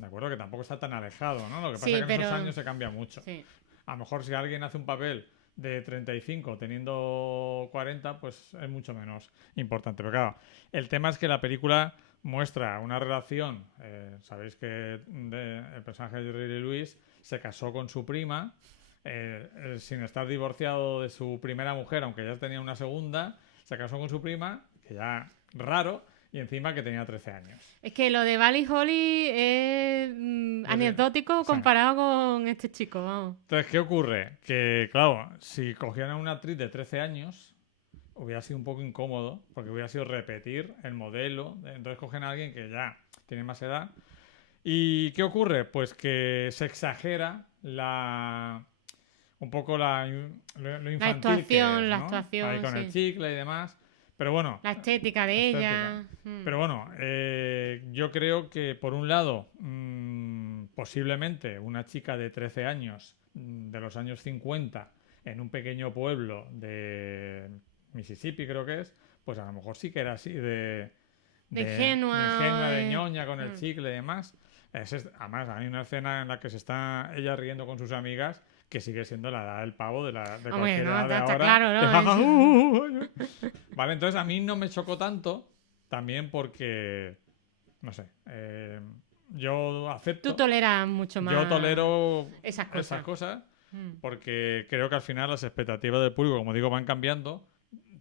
¿De acuerdo? Que tampoco está tan alejado, ¿no? Lo que pasa es que en esos años se cambia mucho. Sí. A lo mejor si alguien hace un papel de 35 teniendo 40, pues es mucho menos importante. Pero claro, el tema es que la película muestra una relación. Sabéis que el personaje de Jerry Lee Lewis se casó con su prima sin estar divorciado de su primera mujer, aunque ya tenía una segunda. Se casó con su prima, que ya raro, y encima que tenía 13 años. Es que lo de Buddy Holly es anecdótico comparado con este chico, vamos. Entonces, ¿qué ocurre? Que, claro, si cogían a una actriz de 13 años, hubiera sido un poco incómodo, porque hubiera sido repetir el modelo. Entonces cogen a alguien que ya tiene más edad. ¿Y qué ocurre? Pues que se exagera un poco lo infantil la actuación, que es, ¿no? La actuación, ahí con el chicle y demás. Pero bueno, la estética de ella. Pero bueno, yo creo que por un lado, posiblemente una chica de 13 años, de los años 50, en un pequeño pueblo de Mississippi, creo que es, pues a lo mejor sí que era así de ingenua, de ñoña con el chicle y demás. Además, hay una escena en la que se está ella riendo con sus amigas, que sigue siendo la edad del pavo de cualquier edad de ahora. Claro, ¿no? Vale, entonces a mí no me chocó tanto, también porque, no sé, yo acepto. Tú toleras mucho más. Yo tolero esas cosas. Porque creo que al final las expectativas del público, como digo, van cambiando.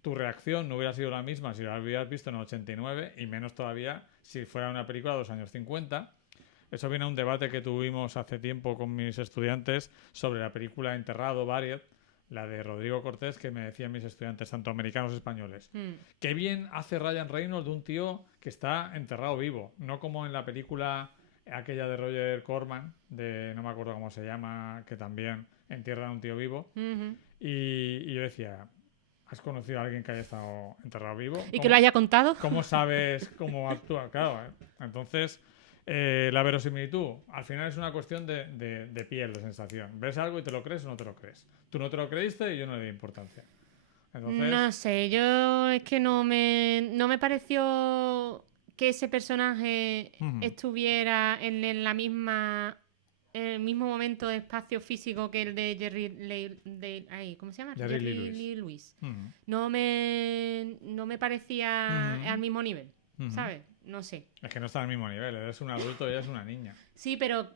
Tu reacción no hubiera sido la misma si la hubieras visto en el 89 y menos todavía si fuera una película de los años 50. Eso viene a un debate que tuvimos hace tiempo con mis estudiantes sobre la película Enterrado, Buried, La de Rodrigo Cortés, que me decían mis estudiantes, tanto americanos como españoles. Qué bien hace Ryan Reynolds de un tío que está enterrado vivo. No como en la película aquella de Roger Corman, de no me acuerdo cómo se llama, que también entierran a un tío vivo. Y yo decía, ¿has conocido a alguien que haya estado enterrado vivo? ¿Y que lo haya contado? ¿Cómo sabes cómo actúa? Claro, entonces... la verosimilitud, al final es una cuestión de piel, de sensación. Ves algo y te lo crees o no te lo crees. Tú no te lo creíste y yo no le di importancia. Entonces... No sé, yo es que no me pareció que ese personaje estuviera en la misma... En el mismo momento de espacio físico que el de ¿cómo se llama? Jerry Lee Lewis. No me parecía al mismo nivel, ¿sabes? No sé. Es que no está al mismo nivel, eres un adulto y ella es una niña. Sí, pero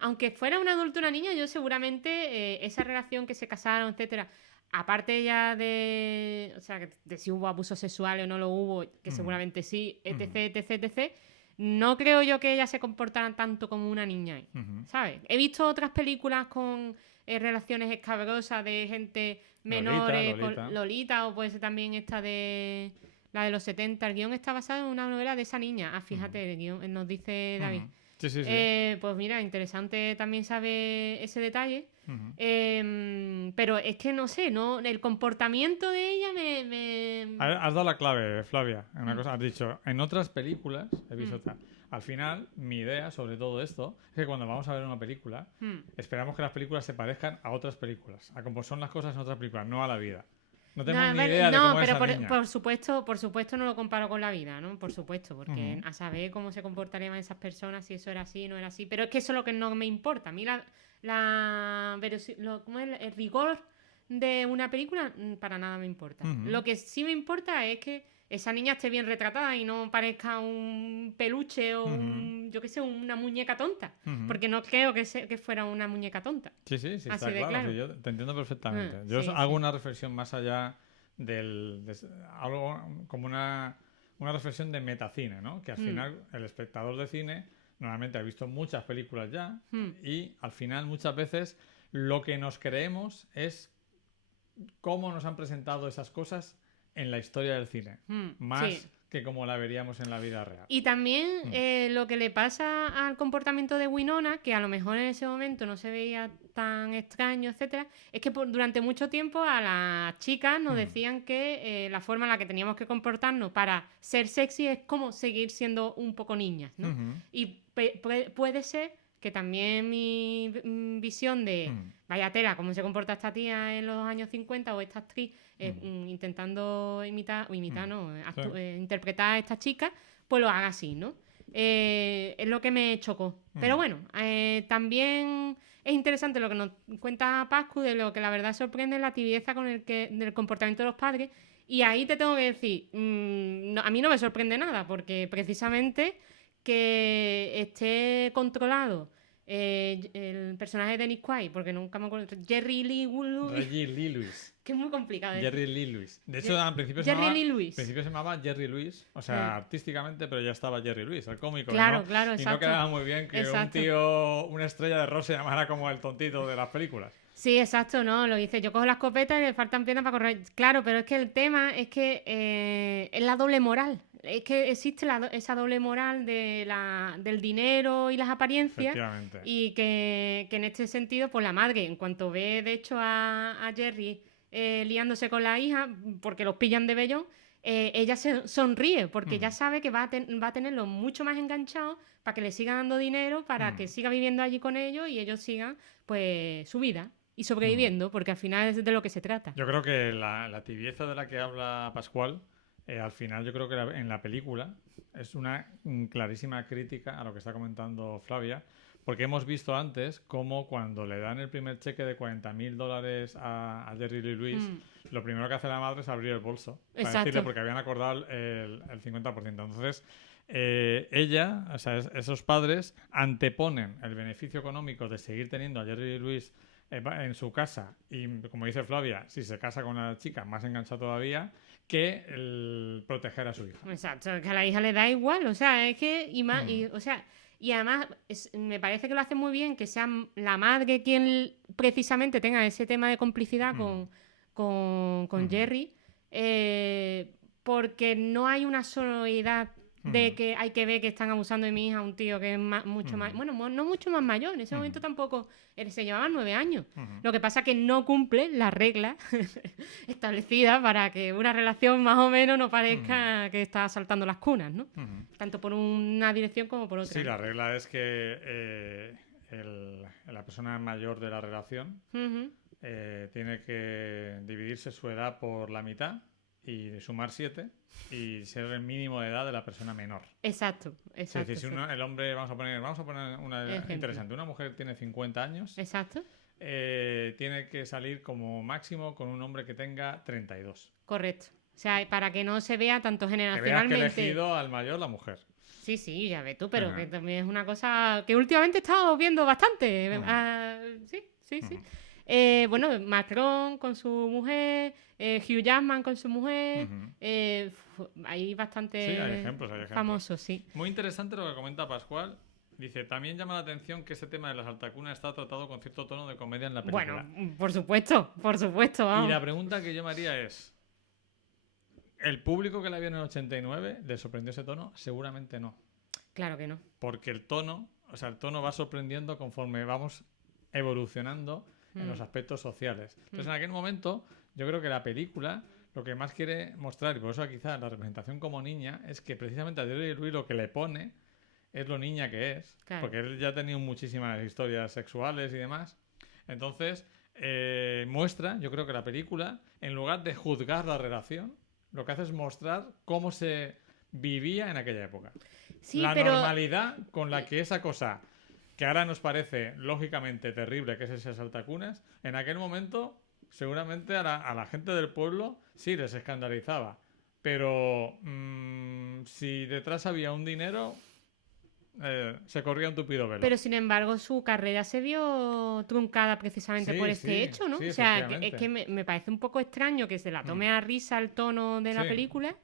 aunque fuera un adulto o una niña, yo seguramente esa relación que se casaron, etcétera, aparte ya de, o sea, de si hubo abuso sexual o no lo hubo, que seguramente sí, etc, etc, etc, no creo yo que ellas se comportaran tanto como una niña, ¿sabes? He visto otras películas con relaciones escabrosas de gente menores, Lolita, o puede ser también esta de... La de los 70, el guión está basado en una novela de esa niña. Ah, fíjate, el guión nos dice David. Sí. Pues mira, interesante también saber ese detalle. Pero es que no sé, ¿no? El comportamiento de ella Has dado la clave, Flavia. Una cosa, has dicho, en otras películas he visto tal. Al final, mi idea sobre todo esto es que cuando vamos a ver una película, esperamos que las películas se parezcan a otras películas, a cómo son las cosas en otras películas, no a la vida. No tenemos ni idea de cómo es esa niña. por supuesto no lo comparo con la vida, ¿no? Por supuesto, porque a saber cómo se comportarían esas personas, si eso era así, no era así. Pero es que eso es lo que no me importa. A mí ¿cómo es? El rigor de una película para nada me importa. Lo que sí me importa es que esa niña esté bien retratada y no parezca un peluche o yo qué sé, una muñeca tonta. Porque no creo que fuera una muñeca tonta. Sí, está claro. Sí, yo te entiendo perfectamente. Yo hago una reflexión más allá algo como una reflexión de metacine, ¿no? Que al final el espectador de cine normalmente ha visto muchas películas ya y al final muchas veces lo que nos creemos es cómo nos han presentado esas cosas en la historia del cine, más que como la veríamos en la vida real. Y también lo que le pasa al comportamiento de Winona, que a lo mejor en ese momento no se veía tan extraño, etcétera, es que durante mucho tiempo a las chicas nos decían que la forma en la que teníamos que comportarnos para ser sexy es como seguir siendo un poco niñas, ¿no? Y puede ser que también mi visión de vaya tela, cómo se comporta esta tía en los años 50 o esta actriz intentando interpretar a esta chica, pues lo haga así, ¿no? Es lo que me chocó. Pero bueno, también es interesante lo que nos cuenta Pascu, de lo que la verdad sorprende la tibieza del comportamiento de los padres. Y ahí te tengo que decir, a mí no me sorprende nada, porque precisamente que esté controlado el personaje de Dennis Quaid, porque nunca me acuerdo, Jerry Lee Lewis, que es muy complicado. Jerry Lee Lewis. De hecho, al principio se llamaba Jerry Lewis, o sea, artísticamente, pero ya estaba Jerry Lewis, el cómico. Claro, ¿no? claro, exacto. Y no quedaba muy bien que un tío, una estrella de rock se llamara como el tontito de las películas. Sí, exacto, ¿no? Lo dice, yo cojo la escopeta y le faltan piernas para correr. Claro, pero es que el tema es que es la doble moral. Es que existe esa doble moral del dinero y las apariencias. Y que en este sentido, pues la madre, en cuanto ve, de hecho, a Jerry liándose con la hija, porque los pillan de vellón, ella se sonríe, porque ya sabe que va a tenerlo mucho más enganchado para que le siga dando dinero, para que siga viviendo allí con ellos y ellos sigan, pues, su vida. Y sobreviviendo, porque al final es de lo que se trata. Yo creo que la tibieza de la que habla Pascual, al final yo creo que en la película es una clarísima crítica a lo que está comentando Flavia, porque hemos visto antes cómo cuando le dan el primer cheque de $40,000 a Jerry Lee Lewis, lo primero que hace la madre es abrir el bolso para decirle, porque habían acordado el 50%. Entonces, ella, o sea, esos padres anteponen el beneficio económico de seguir teniendo a Jerry Lee Lewis en su casa, y como dice Flavia, si se casa con una chica más enganchada todavía, que el proteger a su hija. Exacto, que a la hija le da igual, o sea, es que y además me parece que lo hace muy bien, que sea la madre quien precisamente tenga ese tema de complicidad con Jerry, porque no hay una sonoridad de que hay que ver que están abusando de mi hija un tío que es mucho más... Bueno, no mucho más mayor. En ese momento tampoco... Se llevaban 9 años. Lo que pasa es que no cumple las reglas establecidas para que una relación más o menos no parezca que está saltando las cunas, ¿no? Tanto por una dirección como por otra. Sí, la regla es que la persona mayor de la relación tiene que dividirse su edad por la mitad y sumar 7 y ser el mínimo de edad de la persona menor. Exacto. Es decir, si el hombre, vamos a poner una interesante, una mujer tiene 50 años, exacto, tiene que salir como máximo con un hombre que tenga 32. Correcto. O sea, para que no se vea tanto generacionalmente. Que veas que he elegido al mayor la mujer. Sí, ya ves tú, pero que también es una cosa que últimamente he estado viendo bastante. Sí. Bueno, Macron con su mujer, Hugh Jackman con su mujer, hay bastante hay ejemplos. famosos, sí. Muy interesante lo que comenta Pascual. Dice, también llama la atención que este tema de las altacunas está tratado con cierto tono de comedia en la película. Bueno, por supuesto, vamos. Y la pregunta que yo me haría es, ¿el público que la vio en el 89 le sorprendió ese tono? Seguramente no. Claro que no. Porque el tono va sorprendiendo conforme vamos evolucionando en los aspectos sociales. Entonces, en aquel momento, yo creo que la película lo que más quiere mostrar, y por eso quizás la representación como niña, es que precisamente a Jerry Lewis lo que le pone es lo niña que es. Claro. Porque él ya ha tenido muchísimas historias sexuales y demás. Entonces, muestra, yo creo que la película, en lugar de juzgar la relación, lo que hace es mostrar cómo se vivía en aquella época. Sí, normalidad con la que esa cosa que ahora nos parece lógicamente terrible, que es ese saltacunas, en aquel momento seguramente a la gente del pueblo sí les escandalizaba. Pero si detrás había un dinero, se corría un tupido velo. Pero sin embargo su carrera se vio truncada precisamente por este hecho, ¿no? Sí, o sea, es que me parece un poco extraño que se la tome a risa el tono de la película.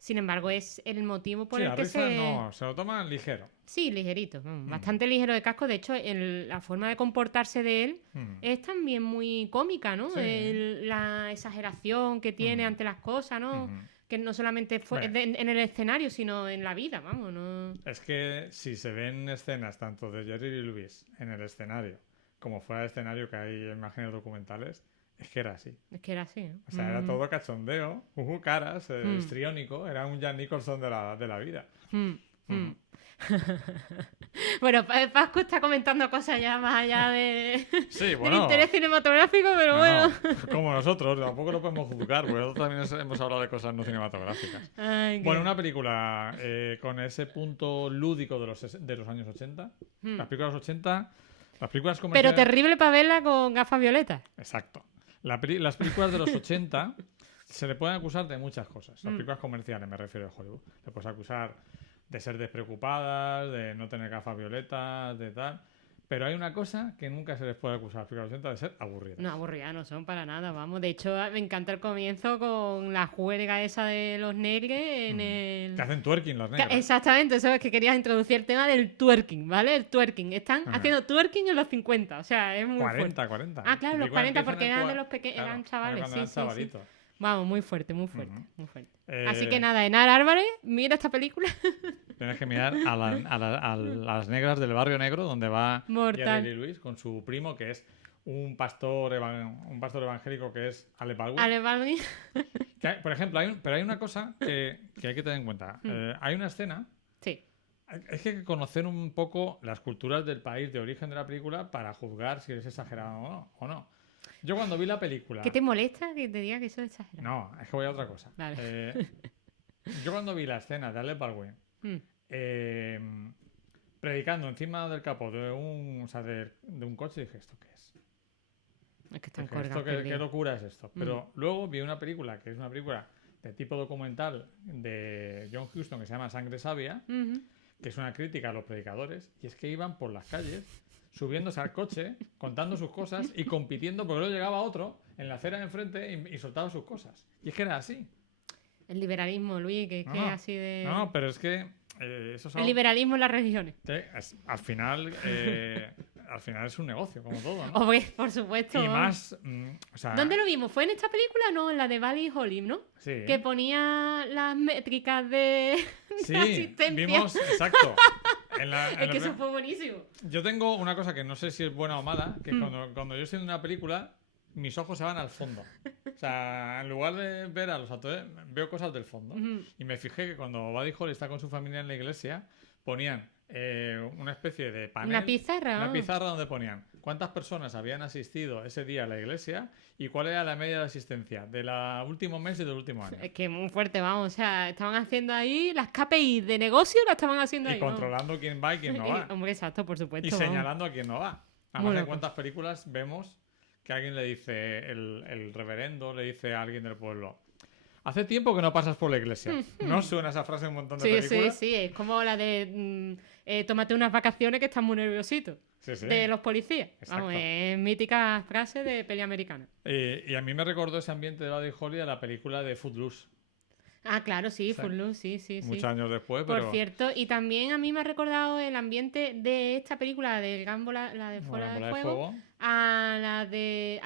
Sin embargo, es el motivo por el que no, se lo toman ligero. Sí, ligerito, bastante ligero de casco. De hecho, la forma de comportarse de él es también muy cómica, ¿no? Sí. La exageración que tiene ante las cosas, ¿no? Que no solamente fue en el escenario, sino en la vida, vamos, ¿no? Es que si se ven escenas tanto de Jerry Lewis en el escenario como fuera del escenario, que hay imágenes documentales, es que era así. ¿eh? O sea, era todo cachondeo, caras, histriónico, era un Jack Nicholson de la vida. Bueno, Pascu está comentando cosas ya más allá del bueno, interés cinematográfico, pero bueno. Como nosotros, tampoco lo podemos juzgar, porque nosotros también hemos hablado de cosas no cinematográficas. Bueno, una película con ese punto lúdico de los años 80. Las películas de los 80, las películas comerciales... Pero terrible para verla con gafas violetas. Exacto. Las películas de los 80 se le pueden acusar de muchas cosas. Las películas comerciales, me refiero a Hollywood. Le puedes acusar de ser despreocupadas, de no tener gafas violetas, de tal. Pero hay una cosa que nunca se les puede acusar a las películas de los 80 de ser aburridas. No, aburridas no son para nada, vamos. De hecho, me encanta el comienzo con la juerga esa de los negros en el... Que hacen twerking los negros. Exactamente, eso es que querías introducir el tema del twerking, ¿vale? El twerking. Están haciendo twerking en los 50, o sea, es muy 40. Ah, claro, los 40 porque eran de los pequeños, eran chavales, sí. Vamos, muy fuerte. Así que nada, Enar Álvarez, mira esta película. Tienes que mirar a las negras del barrio negro, donde va Jerry Lewis con su primo, que es un pastor evangélico, que es Alec Baldwin. Por ejemplo, hay una cosa que hay que tener en cuenta. Hay una escena. Sí. Hay que conocer un poco las culturas del país de origen de la película para juzgar si es exagerado o no. Yo cuando vi la película... ¿Qué te molesta que te diga que eso es exagerado? No, es que voy a otra cosa. Vale. Yo cuando vi la escena de Alec Baldwin predicando encima del capó de un coche, dije, ¿esto qué es? Es que están colgados. ¿Qué locura es esto? Pero luego vi una película, que es una película de tipo documental de John Huston, que se llama Sangre Sabia, que es una crítica a los predicadores, y es que iban por las calles subiéndose al coche, contando sus cosas y compitiendo, porque luego llegaba otro en la acera de enfrente y soltaba sus cosas. Y es que era así. El liberalismo, Luis, que es así de... No, pero es que... El liberalismo en las religiones. Al final, al final es un negocio, como todo, ¿no? Hombre, por supuesto. Y más, o sea... ¿Dónde lo vimos? ¿Fue en esta película? No, en la de Valley Holly, ¿no? Sí. Que ponía las métricas de Sí, asistencia. vimos, exacto. Es que eso fue buenísimo. Yo tengo una cosa que no sé si es buena o mala, que cuando yo estoy en una película, mis ojos se van al fondo. O sea, en lugar de ver a los actores, veo cosas del fondo. Y me fijé que cuando Buddy Holly está con su familia en la iglesia, ponían una especie de panel. Una pizarra. Una pizarra donde ponían cuántas personas habían asistido ese día a la iglesia y cuál era la media de asistencia del último mes y del último año. Es que muy fuerte, vamos. O sea, estaban haciendo ahí las KPI de negocio, las estaban haciendo y ahí. Controlando quién va y quién no va. Hombre, exacto, por supuesto. Y señalando a quién no va. Además, Muy en loco. cuántas películas vemos que alguien le dice, el reverendo le dice a alguien del pueblo: hace tiempo que no pasas por la iglesia. ¿No suena esa frase en un montón de películas? Sí, es como la de tómate unas vacaciones que estás muy nerviosito. Sí. De los policías. Exacto. Vamos, es mítica frase de peli americana. Y a mí me recordó ese ambiente de Buddy Holly a la película de Footloose. Ah, claro, sí, Footloose, sí. Muchos años después, Por pero... cierto, y también a mí me ha recordado el ambiente de esta película, del Gambo, la de Fuera Bola de de Fuego, a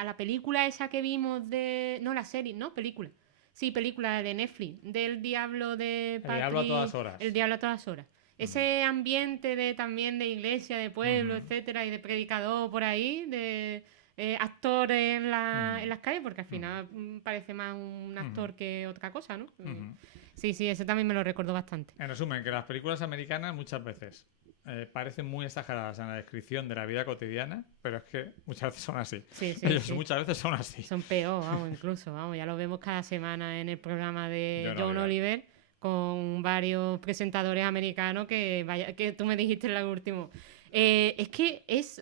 la película esa que vimos de... No, la serie, ¿no? Película. Sí, película de Netflix, del Diablo de El Diablo a todas horas. El Diablo a todas horas. Ese ambiente de también de iglesia, de pueblo, etcétera, y de predicador por ahí, de actores en las calles, porque al final parece más un actor que otra cosa, ¿no? Sí, ese también me lo recuerdo bastante. En resumen, que las películas americanas muchas veces parecen muy exageradas en la descripción de la vida cotidiana, pero es que muchas veces son así. Sí, Ellos muchas veces son así. Son peor, vamos, incluso, vamos, ya lo vemos cada semana en el programa de John Oliver, con varios presentadores americanos que tú me dijiste en el último. Es que es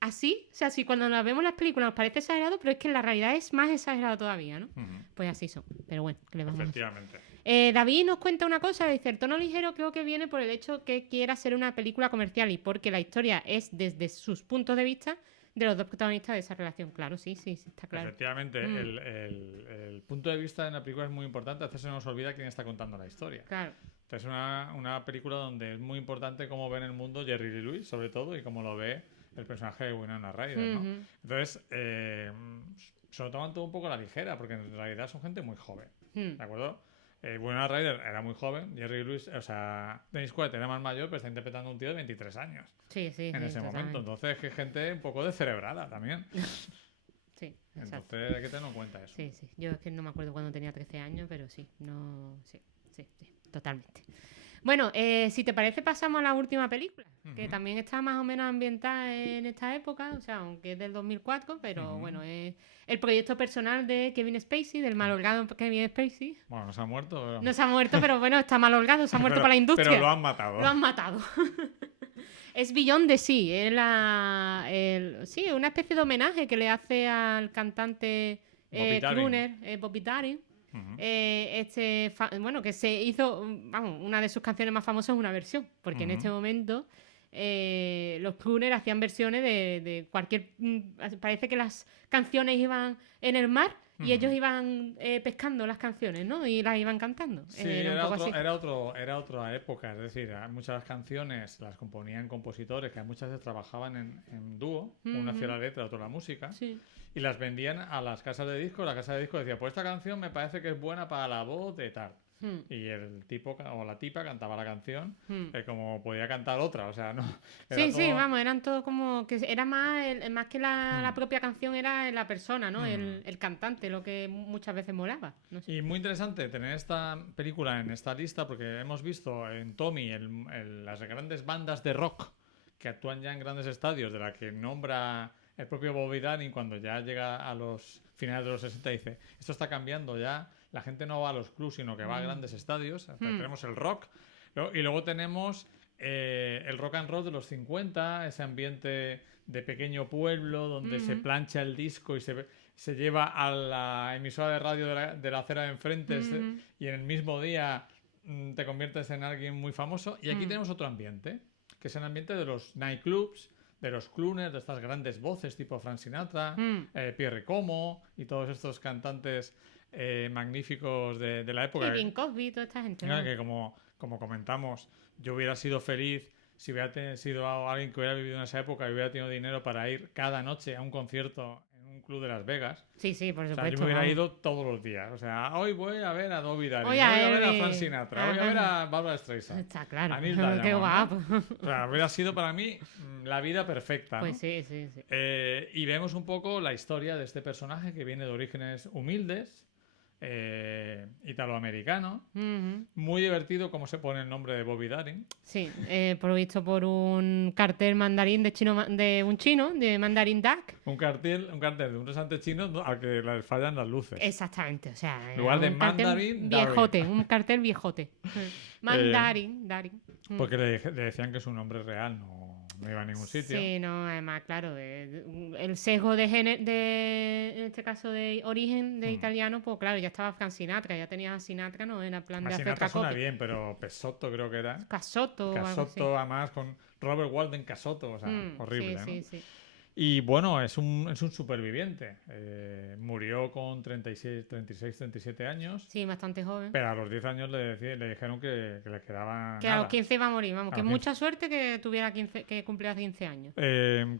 así, o sea, si cuando nos vemos las películas nos parece exagerado, pero es que en la realidad es más exagerado todavía, ¿no? Pues así son, pero bueno, ¿qué le vamos a hacer? Efectivamente. David nos cuenta una cosa, dice, el tono ligero creo que viene por el hecho que quiera ser una película comercial y porque la historia es desde sus puntos de vista de los dos protagonistas de esa relación. Claro, sí, está claro. Efectivamente, el punto de vista de una película es muy importante, a veces se nos olvida quién está contando la historia. Claro. Es una película donde es muy importante cómo ven el mundo Jerry Lee Lewis, sobre todo, y cómo lo ve el personaje de Winona Ryder, ¿no? Entonces, se lo toman todo un poco a la ligera, porque en realidad son gente muy joven, ¿de acuerdo? Winona Ryder era muy joven, Jerry Lewis, o sea, Dennis Quaid era más mayor, pero está interpretando a un tío de 23 años. Sí, en ese momento. Entonces, que gente un poco descerebrada también. Sí, exacto. Entonces, hay que tener en cuenta eso. Sí. Yo es que no me acuerdo cuando tenía 13 años, pero sí, totalmente. Bueno, si te parece, pasamos a la última película, que también está más o menos ambientada en esta época, o sea, aunque es del 2004, pero bueno, es el proyecto personal de Kevin Spacey, del malolgado Kevin Spacey. Bueno, no se ha muerto. Pero... No se ha muerto, pero bueno, está malolgado, se ha muerto para la industria. Pero lo han matado. Lo han matado. Es Beyond the Sea, es una especie de homenaje que le hace al cantante crooner Bobby Darin. Que se hizo, vamos, una de sus canciones más famosas es una versión, porque en este momento los crooners hacían versiones de cualquier... Parece que las canciones iban en el mar y ellos iban pescando las canciones, ¿no? Y las iban cantando. Sí, era otra época, es decir, muchas canciones las componían compositores que muchas veces trabajaban en dúo, uno hacía la letra, otro la música, y las vendían a las casas de discos. La casa de discos decía, pues esta canción me parece que es buena para la voz de tal. Y el tipo o la tipa cantaba la canción como podía cantar otra, o sea, no. Vamos, eran todos como que era más que la propia canción, era la persona, ¿no? El cantante, lo que muchas veces molaba. No sé. Y muy interesante tener esta película en esta lista, porque hemos visto en Tommy las grandes bandas de rock que actúan ya en grandes estadios, de la que nombra el propio Bobby Darin cuando ya llega a los finales de los 60 y dice, esto está cambiando ya. La gente no va a los clubs, sino que va a grandes estadios. Tenemos el rock. Y luego tenemos el rock and roll de los 50, ese ambiente de pequeño pueblo donde se plancha el disco y se lleva a la emisora de radio de la acera de enfrente y en el mismo día te conviertes en alguien muy famoso. Y aquí tenemos otro ambiente, que es el ambiente de los nightclubs, de los crooners, de estas grandes voces tipo Frank Sinatra, Pierre Como y todos estos cantantes magníficos de la época. Y Bing Crosby, toda esta gente. Que como comentamos, yo hubiera sido feliz si hubiera sido alguien que hubiera vivido en esa época y hubiera tenido dinero para ir cada noche a un concierto en un club de Las Vegas. Sí, sí, por O sea, yo supuesto. me hubiera vamos. ido todos los días. O sea, hoy voy a ver a Dobby Darin, Hoy hoy a voy a ver a Elvis. Frank Sinatra, hoy a ver Ajá. a Barbara Streisand, Está claro. a Neil Qué Diamond, ¿no? guapo. O sea, hubiera sido para mí la vida perfecta, ¿no? Pues sí, sí, sí. Y vemos un poco la historia de este personaje que viene de orígenes humildes, italoamericano. Ujú. Muy divertido cómo se pone el nombre de Bobby Darin. Sí, por lo visto por un cartel mandarín de un chino, de Mandarin Duck. Un cartel de un restaurante chino al que le fallan las luces. Exactamente, o sea, En lugar de un cartel Mandarin, viejote, Darin. un cartel viejote. Mandarin, Darin. Porque le decían que su nombre real no iba a ningún sitio. Sí, no, además, claro, el sesgo en este caso de origen de italiano, pues claro, ya estaba Frank Sinatra, ya tenías a Sinatra, no era plan de hacer Sinatra otra suena copia. bien, pero Pesotto creo que era. Casotto o algo así. Casotto, además, con Robert Walden Casotto, o sea, horrible, sí, ¿no? sí. Y bueno, es un superviviente. Murió con 36, 37 años. Sí, bastante joven. Pero a los 10 años le dijeron que le quedaba Que nada. a los 15 iba a morir, vamos, A que los mucha suerte que tuviera 15, que cumpliera 15 años.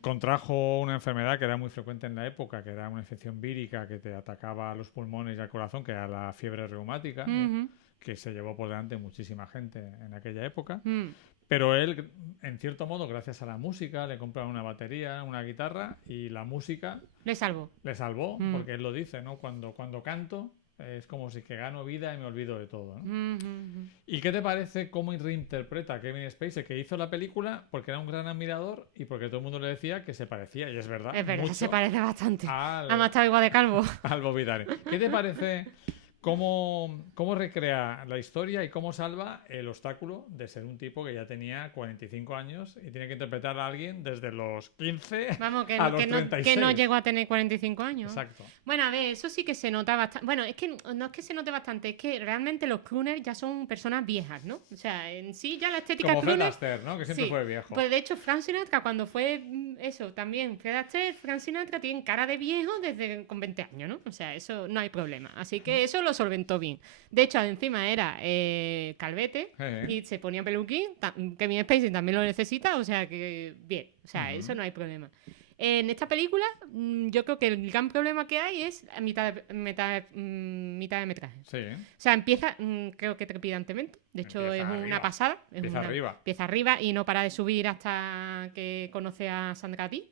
Contrajo una enfermedad que era muy frecuente en la época, que era una infección vírica que te atacaba a los pulmones y al corazón, que era la fiebre reumática, Ujú. que se llevó por delante muchísima gente en aquella época. Mm. Pero él, en cierto modo, gracias a la música, le compraron una batería, una guitarra, y la música Le salvó. le salvó, Mm. porque él lo dice, ¿no? Cuando canto es como si que gano vida y me olvido de todo, ¿no? Ujú. ¿Y qué te parece cómo reinterpreta a Kevin Spacey, que hizo la película porque era un gran admirador y porque todo el mundo le decía que se parecía, y es verdad, Es verdad, mucho se parece bastante. al, Además estaba igual de calvo. al Bobby Darin? ¿Qué te parece cómo recrea la historia y cómo salva el obstáculo de ser un tipo que ya tenía 45 años y tiene que interpretar a alguien desde los 15 Vamos, a los que 36? no llegó a tener 45 años. Exacto. Bueno, a ver, eso sí que se nota bastante. Bueno, es que no es que se note bastante, es que realmente los crooners ya son personas viejas, ¿no? O sea, en sí ya la estética Como Fred crooner... Astaire, ¿no? Que siempre Sí, fue viejo. pues de hecho Frank Sinatra cuando fue eso, también Fred Astaire, Frank Sinatra tienen cara de viejo desde con 20 años, ¿no? O sea, eso no hay problema. Así que eso lo solventó bien. De hecho, encima era calvete y se ponía peluquín. Kevin Spacey también lo necesita, o sea que bien. O sea, eso no hay problema. En esta película, yo creo que el gran problema que hay es a mitad de metraje. Sí. O sea, empieza, creo que trepidantemente. De hecho, Empieza es arriba. una pasada. Empieza arriba. Empieza arriba y no para de subir hasta que conoce a Sandra Dee.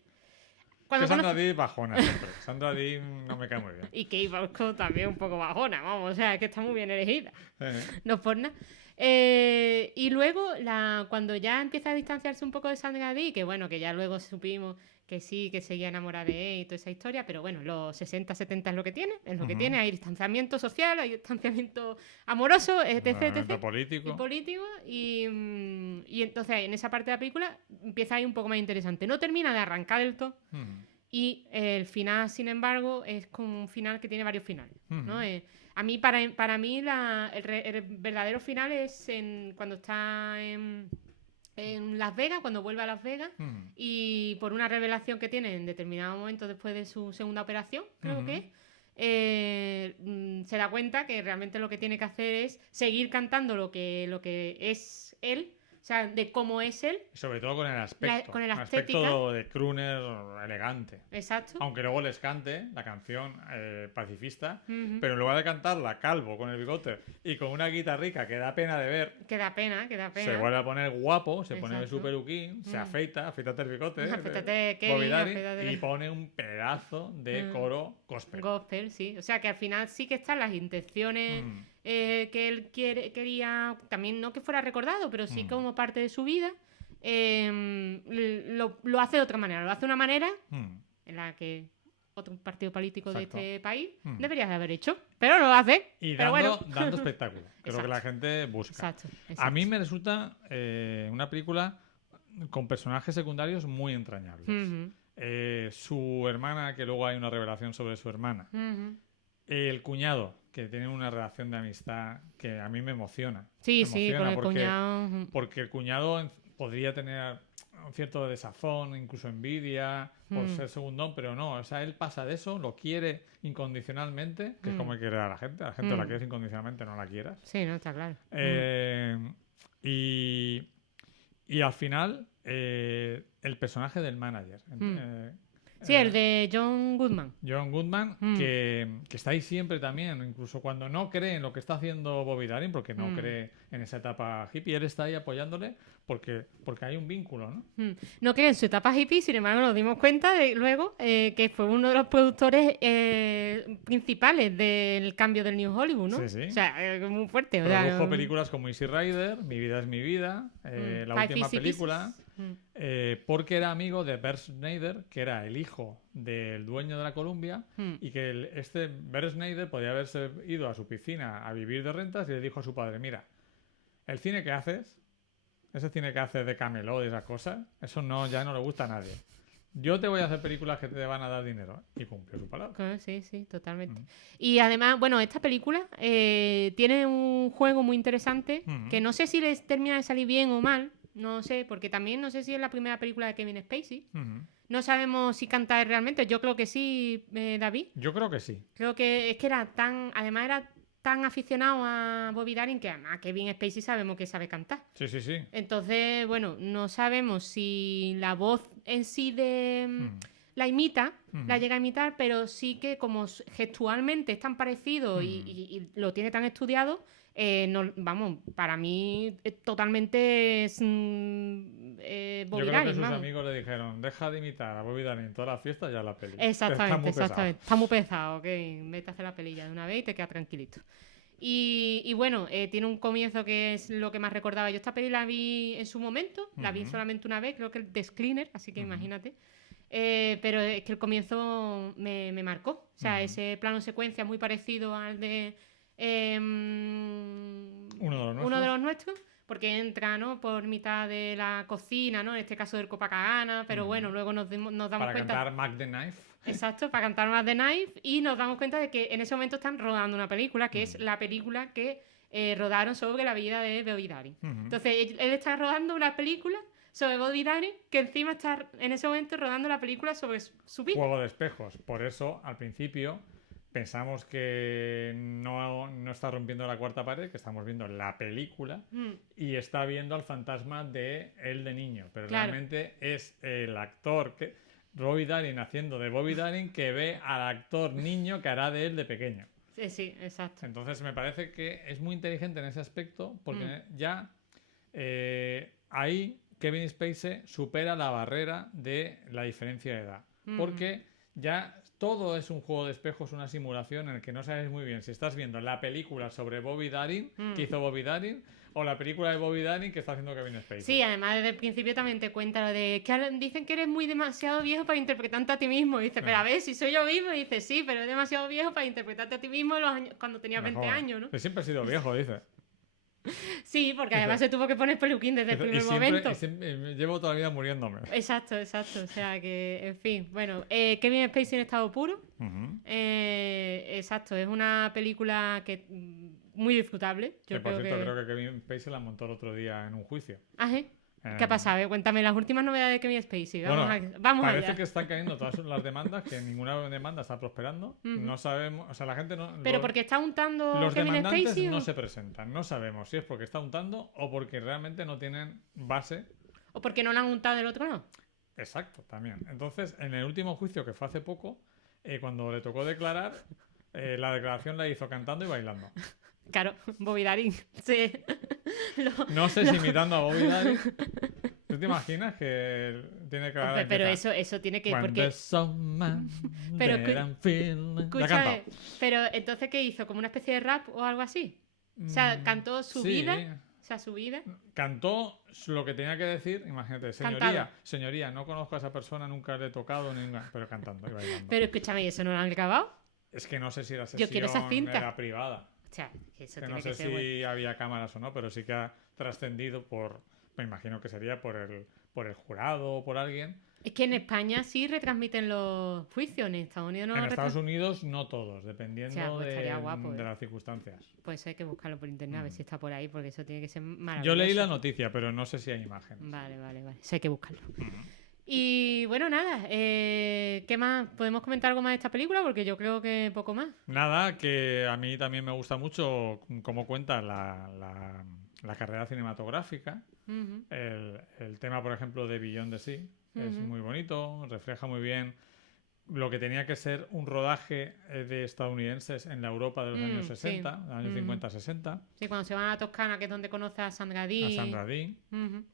Que Sandra Dee bajona siempre. Sandra Dee no me cae muy bien. Y Kate Bosco también un poco bajona, vamos. O sea, es que está muy bien elegida. No por nada. Y luego, cuando ya empieza a distanciarse un poco de Sandra Dee, que bueno, que ya luego supimos que sí, que seguía enamorada de él y toda esa historia, pero bueno, los 60, 70 es lo que tiene, hay distanciamiento social, hay distanciamiento amoroso, etc. Político. Y político, y entonces en esa parte de la película empieza ahí un poco más interesante. No termina de arrancar del todo, y el final, sin embargo, es como un final que tiene varios finales, ¿no? A mí, para mí, el verdadero final es cuando está en Las Vegas, cuando vuelve a Las Vegas, y por una revelación que tiene en determinado momento después de su segunda operación, creo que se da cuenta que realmente lo que tiene que hacer es seguir cantando lo que es él, o sea, de cómo es él. Sobre todo con el aspecto. Con la un estética. aspecto de crooner elegante. Exacto. Aunque luego les cante la canción pacifista, pero en lugar de cantarla calvo con el bigote y con una guitarrica que da pena de ver, Que da pena. se vuelve a poner guapo, se pone Exacto. su peluquín, se afeítate el bigote, Afeítate, Bobby Kevin, Darin, afeítate. y pone un pedazo de coro gospel. Gospel, sí. O sea, que al final sí que están las intenciones que él quería, también no que fuera recordado, pero sí como parte de su vida. Lo hace de otra manera. Lo hace de una manera en la que otro partido político Exacto. de este país debería de haber hecho, pero no lo hace. Y pero dando espectáculo, que es lo que la gente busca. Exacto. A mí me resulta una película con personajes secundarios muy entrañables. Su hermana, que luego hay una revelación sobre su hermana. El cuñado, que tiene una relación de amistad que a mí me emociona. Sí, con el cuñado. Porque el cuñado podría tener un cierto desazón, incluso envidia por ser segundón, pero no, o sea, él pasa de eso, lo quiere incondicionalmente, que es como hay que querer a la gente la quieres incondicionalmente, no la quieras. Sí, no, está claro. Y al final, el personaje del manager. Sí, el de John Goodman. John Goodman, que está ahí siempre también, incluso cuando no cree en lo que está haciendo Bobby Darin, porque no cree en esa etapa hippie, él está ahí apoyándole porque hay un vínculo, ¿no? No cree en su etapa hippie, sin embargo nos dimos cuenta luego que fue uno de los productores principales del cambio del New Hollywood, ¿no? Sí, sí. O sea, muy fuerte. Produjo películas como Easy Rider, Mi vida es mi vida, la Five última Easy película... Pieces. Porque era amigo de Bert Schneider, que era el hijo del dueño de la Columbia, y que este Bert Schneider podía haberse ido a su piscina a vivir de rentas y le dijo a su padre, mira, el cine que haces, ese cine que haces de Camelot y esas cosas, eso ya no le gusta a nadie. Yo te voy a hacer películas que te van a dar dinero. Y cumplió su palabra. Sí, sí, totalmente. Y además, bueno, esta película tiene un juego muy interesante que no sé si les termina de salir bien o mal. No sé, porque también no sé si es la primera película de Kevin Spacey. No sabemos si canta realmente. Yo creo que sí, David. Yo creo que sí. Creo que es que además era tan aficionado a Bobby Darin que además Kevin Spacey sabemos que sabe cantar. Sí, sí, sí. Entonces, bueno, no sabemos si la voz en sí la imita, la llega a imitar, pero sí que como gestualmente es tan parecido y lo tiene tan estudiado, vamos, para mí totalmente es Bobby Yo creo Darin, que sus vamos. amigos le dijeron, deja de imitar a Bobby Darin en todas las fiestas, ya la peli. Exactamente, exactamente. Está muy pesado, ok. Vete a hacer la pelilla de una vez y te quedas tranquilito. Y bueno, tiene un comienzo que es lo que más recordaba. Yo esta peli la vi en su momento, la vi solamente una vez, creo que el The Screener, así que imagínate. Pero es que el comienzo me marcó. O sea, ese plano secuencia muy parecido al de uno de los nuestros, porque entra, ¿no?, por mitad de la cocina, ¿no?, en este caso del Copacabana, pero bueno, luego nos damos para cuenta... Para cantar Mac the Knife. Exacto, para cantar Mac the Knife, y nos damos cuenta de que en ese momento están rodando una película, que es la película que rodaron sobre la vida de Bobby Darin. Entonces, él está rodando una película sobre Bobby Darin, que encima está en ese momento rodando la película sobre su vida. Juego de espejos. Por eso, al principio, pensamos que no está rompiendo la cuarta pared, que estamos viendo la película y está viendo al fantasma de él de niño. Pero realmente es el actor, Bobby Darin, haciendo de Bobby Darin, que ve al actor niño que hará de él de pequeño. Sí, sí, exacto. Entonces me parece que es muy inteligente en ese aspecto, porque ya ahí Kevin Spacey supera la barrera de la diferencia de edad. Porque ya todo es un juego de espejos, una simulación en el que no sabes muy bien si estás viendo la película sobre Bobby Darin, que hizo Bobby Darin, o la película de Bobby Darin que está haciendo Kevin Spacey. Sí, además desde el principio también te cuenta lo de que dicen que eres muy demasiado viejo para interpretarte a ti mismo. Y dice, pero a ver, si soy yo mismo. Y dice, sí, pero eres demasiado viejo para interpretarte a ti mismo cuando tenías 20 años, ¿no? Yo siempre he sido viejo, dice. Sí, porque además se tuvo que poner peluquín desde el primer momento. Y siempre, llevo toda la vida muriéndome. Exacto, exacto. O sea que, en fin. Bueno, Kevin Spacey en estado puro. Exacto, es una película que muy disfrutable. Yo por cierto, creo que Kevin Spacey la montó el otro día en un juicio. Ajá. ¿Qué ha pasado? Cuéntame las últimas novedades de Kevin Spacey. Vamos parece allá. que están cayendo todas las demandas, que ninguna demanda está prosperando. No sabemos, o sea, la gente no... Pero porque está untando los Kevin demandantes Spacey, no se presentan. No sabemos si es porque está untando o porque realmente no tienen base. ¿O porque no la han untado del otro lado? Exacto, también. Entonces, en el último juicio que fue hace poco, cuando le tocó declarar, la declaración la hizo cantando y bailando. Claro, Bobby Darin. Sí. No sé si imitando a Bobby Darin. ¿Tú te imaginas que tiene que haber... Pero eso tiene que... Porque... Pero escúchame, pero entonces ¿qué hizo? ¿Como una especie de rap o algo así? O sea, cantó su vida... O sea, su vida... Cantó lo que tenía que decir, imagínate, señoría, no conozco a esa persona, nunca le he tocado, pero cantando y bailando. Pero escúchame, ¿y eso no lo han grabado? Es que no sé si la sesión Yo quiero esa cinta. era privada. O sea, que eso que tiene no sé que ser si había cámaras o no, pero sí que ha trascendido me imagino que sería por el jurado o por alguien. Es que en España sí retransmiten los juicios, en Estados Unidos no. En Estados Unidos no todos, dependiendo de las circunstancias. Pues hay que buscarlo por internet a ver si está por ahí, porque eso tiene que ser maravilloso. Yo leí la noticia, pero no sé si hay imágenes. Vale. Eso hay que buscarlo. Y bueno, nada, ¿qué más? ¿Podemos comentar algo más de esta película? Porque yo creo que poco más. Nada, que a mí también me gusta mucho cómo cuenta la la carrera cinematográfica. Ujú. El tema, por ejemplo, de Beyond the Sea es Ujú. muy bonito, refleja muy bien lo que tenía que ser un rodaje de estadounidenses en la Europa de los años Sí. 60, de los años Ujú. 50-60, Sí, cuando se van a Toscana, que es donde conoce a Sandra a Dee. Sandra Dee. Ujú.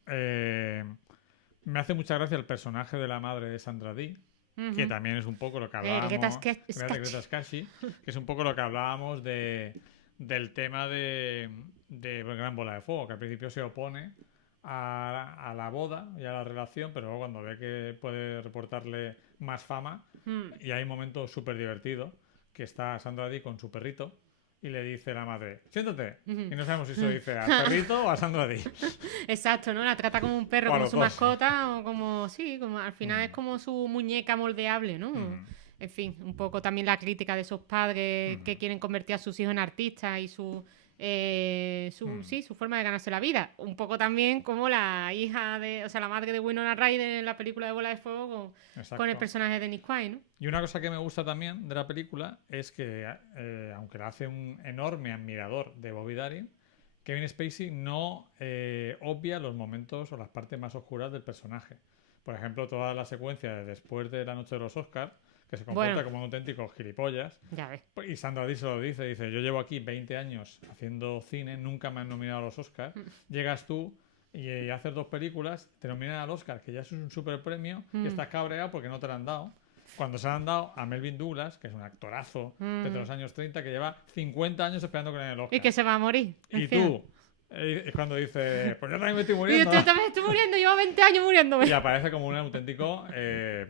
Me hace mucha gracia el personaje de la madre de Sandra Dee, que Ujú. también es un poco lo que Greta hablábamos, Scacchi. Scacchi, que es un poco lo que hablábamos del tema de Gran Bola de Fuego, que al principio se opone a la boda y a la relación, pero luego cuando ve que puede reportarle más fama, Mm. y hay un momento súper divertido, que está Sandra Dee con su perrito, y le dice la madre, siéntate. Ujú. Y no sabemos si se lo dice al perrito o a Sandra Dee. Exacto, ¿no? La trata como un perro, O a como los su dos. mascota, o como, sí, como al final es Mm, como su muñeca moldeable, ¿no? mm, En fin, un poco también la crítica de esos padres mm, que quieren convertir a sus hijos en artistas y mm. sí, su forma de ganarse la vida. Un poco también como la hija de, o sea, la madre de Winona Ryder en la película de Bola de Fuego con el Exacto. personaje de Nick Quaid, ¿no? Y una cosa que me gusta también de la película es que, aunque la hace un enorme admirador de Bobby Darin, Kevin Spacey no obvia los momentos o las partes más oscuras del personaje. Por ejemplo, toda la secuencia de después de la noche de los Oscars, que se comporta Bueno, como un auténtico gilipollas. ya ves. Y Sandra Dee se lo dice, yo llevo aquí 20 años haciendo cine, nunca me han nominado a los Oscars. Llegas tú y haces 2 películas, te nominan al Oscar, que ya es un super premio, y Mm, estás cabreado porque no te lo han dado. Cuando se lo han dado a Melvin Douglas, que es un actorazo desde mm. los años 30, que lleva 50 años esperando que le den el Y Oscar. que se va a morir. Y encima. tú, es cuando dice, pues yo también me estoy Y yo muriendo. también estoy muriendo, llevo 20 años muriéndome. Y aparece como un auténtico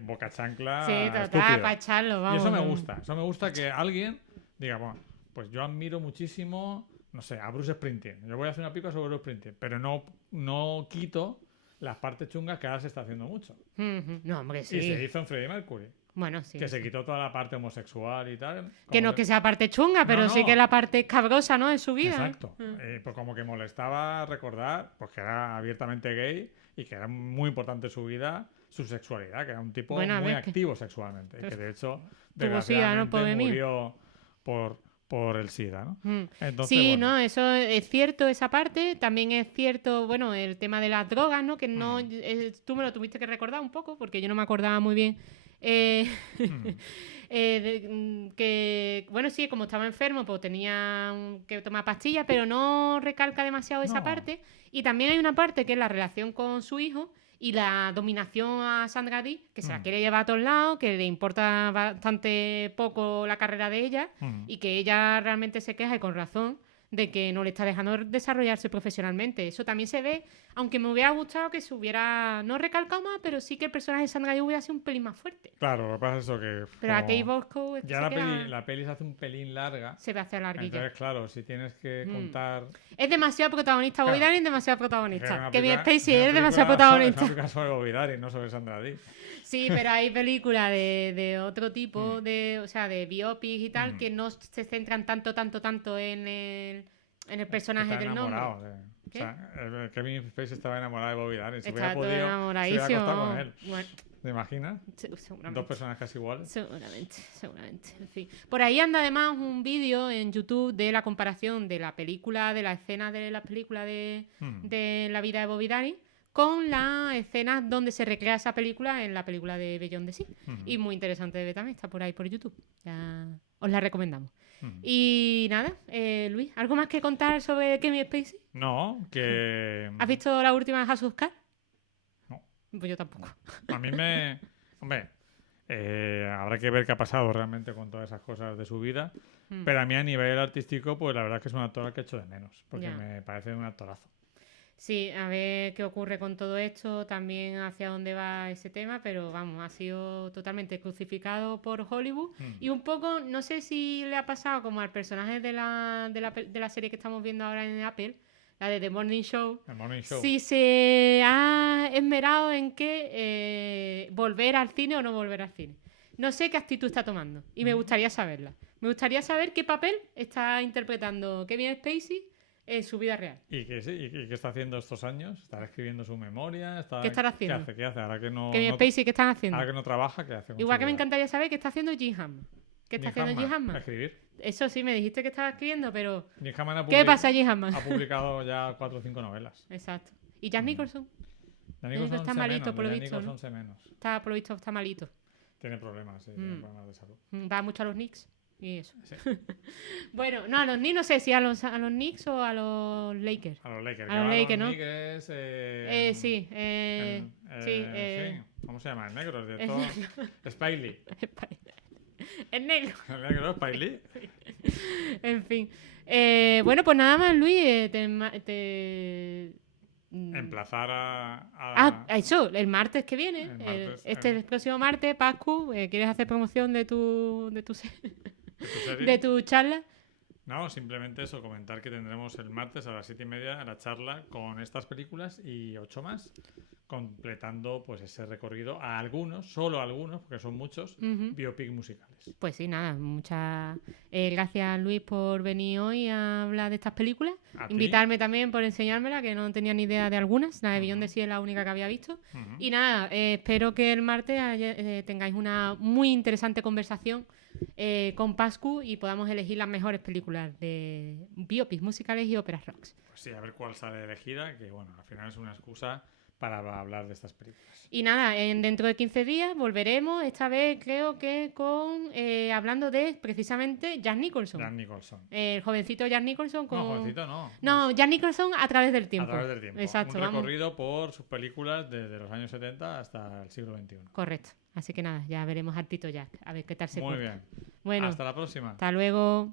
boca chancla Sí, total, estúpido. para echarlo, Y eso vamos. me gusta que alguien diga, bueno, pues yo admiro muchísimo, no sé, a Bruce Springsteen. Yo voy a hacer una pica sobre Bruce Springsteen, pero no quito las partes chungas que ahora se está haciendo mucho. Ujú. No, hombre, Y se sí. hizo en Freddie Mercury, Bueno, sí. que se sí. quitó toda la parte homosexual y tal. Que no es que sea parte chunga, pero sí que no. la parte escabrosa, ¿no? De su vida. Exacto. ¿Eh? Pues como que molestaba recordar pues que era abiertamente gay y que era muy importante en su vida su sexualidad, que era un tipo Bueno, a muy ver, que activo sexualmente y que de hecho tuvo sida, ¿no? desgraciadamente Pobre mío. murió por el SIDA, ¿no? Mm. Entonces, Sí, bueno, no, eso es cierto, esa parte. También es cierto, bueno, el tema de las drogas, ¿no? Que no, tú me lo tuviste que recordar un poco, porque yo no me acordaba muy bien. Eh, mm, que, bueno, sí, como estaba enfermo, pues tenía que tomar pastillas, pero no recalca demasiado esa no, parte. Y también hay una parte que es la relación con su hijo y la dominación a Sandra Dee, que se la mm, quiere llevar a todos lados, que le importa bastante poco la carrera de ella mm. y que ella realmente se queja y con razón de que no le está dejando desarrollarse profesionalmente. Eso también se ve, aunque me hubiera gustado que se hubiera no recalcado más, pero sí que el personaje de Sandra Dee hubiera sido un pelín más fuerte. Claro, lo que pasa es eso que Pero a Kate como Bosco es que ya se queda... la peli se hace un pelín larga, Se ve hacer larguilla. entonces claro, si tienes que contar Es demasiado protagonista, Bobby Claro. Darin, demasiado es que protagonista. Kevin Spacey es demasiado es una protagonista. película sobre Bobby Darin, no sobre Sandra Dee. Sí, pero hay películas de otro tipo, o sea, de biopics y tal, que no se centran tanto en el personaje Está del nombre. enamorado. O ¿Qué? sea, Kevin Spacey estaba enamorado de Bobby Darin. Si hubiera Está todo podido, se hubiera enamoradísimo. acostado con él. Bueno, ¿Te imaginas? seguramente. Dos personas casi iguales. Seguramente. En fin. Por ahí anda además un vídeo en YouTube de la comparación de la película, de la escena de la película de la vida de Bobby Darin con las escenas donde se recrea esa película en la película de Beyond the Sea. Y muy interesante de ver también, está por ahí por YouTube. Ya os la recomendamos. Y nada, Luis, ¿algo más que contar sobre Kevin Spacey? No, que... ¿Has visto la última House of Cards? No. Pues yo tampoco. A mí me... Hombre, habrá que ver qué ha pasado realmente con todas esas cosas de su vida. Pero a mí a nivel artístico, pues la verdad es que es un actor al que echo de menos. Porque Ya. me parece un actorazo. Sí, a ver qué ocurre con todo esto, también hacia dónde va ese tema, pero vamos, ha sido totalmente crucificado por Hollywood y un poco, no sé si le ha pasado como al personaje de la serie que estamos viendo ahora en Apple, la de The Morning Show, El Morning Show. si se ha esmerado en que volver al cine o no volver al cine. No sé qué actitud está tomando y me gustaría saberla. Me gustaría saber qué papel está interpretando Kevin Spacey en su vida real. ¿Y qué está haciendo estos años? ¿Estará escribiendo su memoria? ¿Qué estará haciendo? ¿Qué hace? Ahora que no, Kevin Spacey, ¿qué están haciendo? ahora que no trabaja, ¿qué hace? con Igual su que me vida? encantaría saber qué está haciendo Jim Hammond. ¿Qué está haciendo Jim Hammond? Escribir. Eso sí, me dijiste que estaba escribiendo, pero Jim Hammond ¿qué pasa, Jim Hammond? ha publicado ya 4 o 5 novelas. Exacto. ¿Y Jack Nicholson? Jack Nicholson está malito, por lo Jack visto, ¿no? Nicholson sé menos. Por lo visto, está malito. Tiene problemas, sí, tiene problemas de salud. Va mucho a los Knicks y eso. Sí. Bueno, no, a los Knicks no sé si a los Knicks o a los Lakers. A los Lakers. A los Lakers, ¿no? Lakers, Sí, sí. ¿Cómo se llama? El negro, de todo. Spike Lee. El negro. El negro, Spike Lee. En fin. Bueno, pues nada más, Luis. Emplazar a... Eso, el martes que viene. El próximo martes, Pascu, ¿quieres hacer promoción de tu serie. de tu charla? No, simplemente eso, comentar que tendremos el martes a las 7:30 la charla con estas películas y 8 más, completando pues ese recorrido a algunos, solo a algunos, porque son muchos, biopic musicales. Pues sí, nada, muchas gracias, Luis, por venir hoy a hablar de estas películas. Invitarme también por enseñármela, que no tenía ni idea de algunas. La de Beyond the Sea es la única que había visto. Y nada, espero que el martes tengáis una muy interesante conversación con Pascu y podamos elegir las mejores películas de biopics musicales y óperas rocks. Pues sí, a ver cuál sale elegida, que bueno, al final es una excusa para hablar de estas películas. Y nada, dentro de 15 días volveremos, esta vez creo que hablando de precisamente Jack Nicholson. Jack Nicholson. El jovencito Jack Nicholson con... No, jovencito no. No, Jack Nicholson a través del tiempo. A través del tiempo. Exacto, un recorrido por sus películas desde los años 70 hasta el siglo XXI. Correcto. Así que nada, ya veremos al Tito Jack, a ver qué tal se Muy porta. bien. Bueno, hasta la próxima. Hasta luego.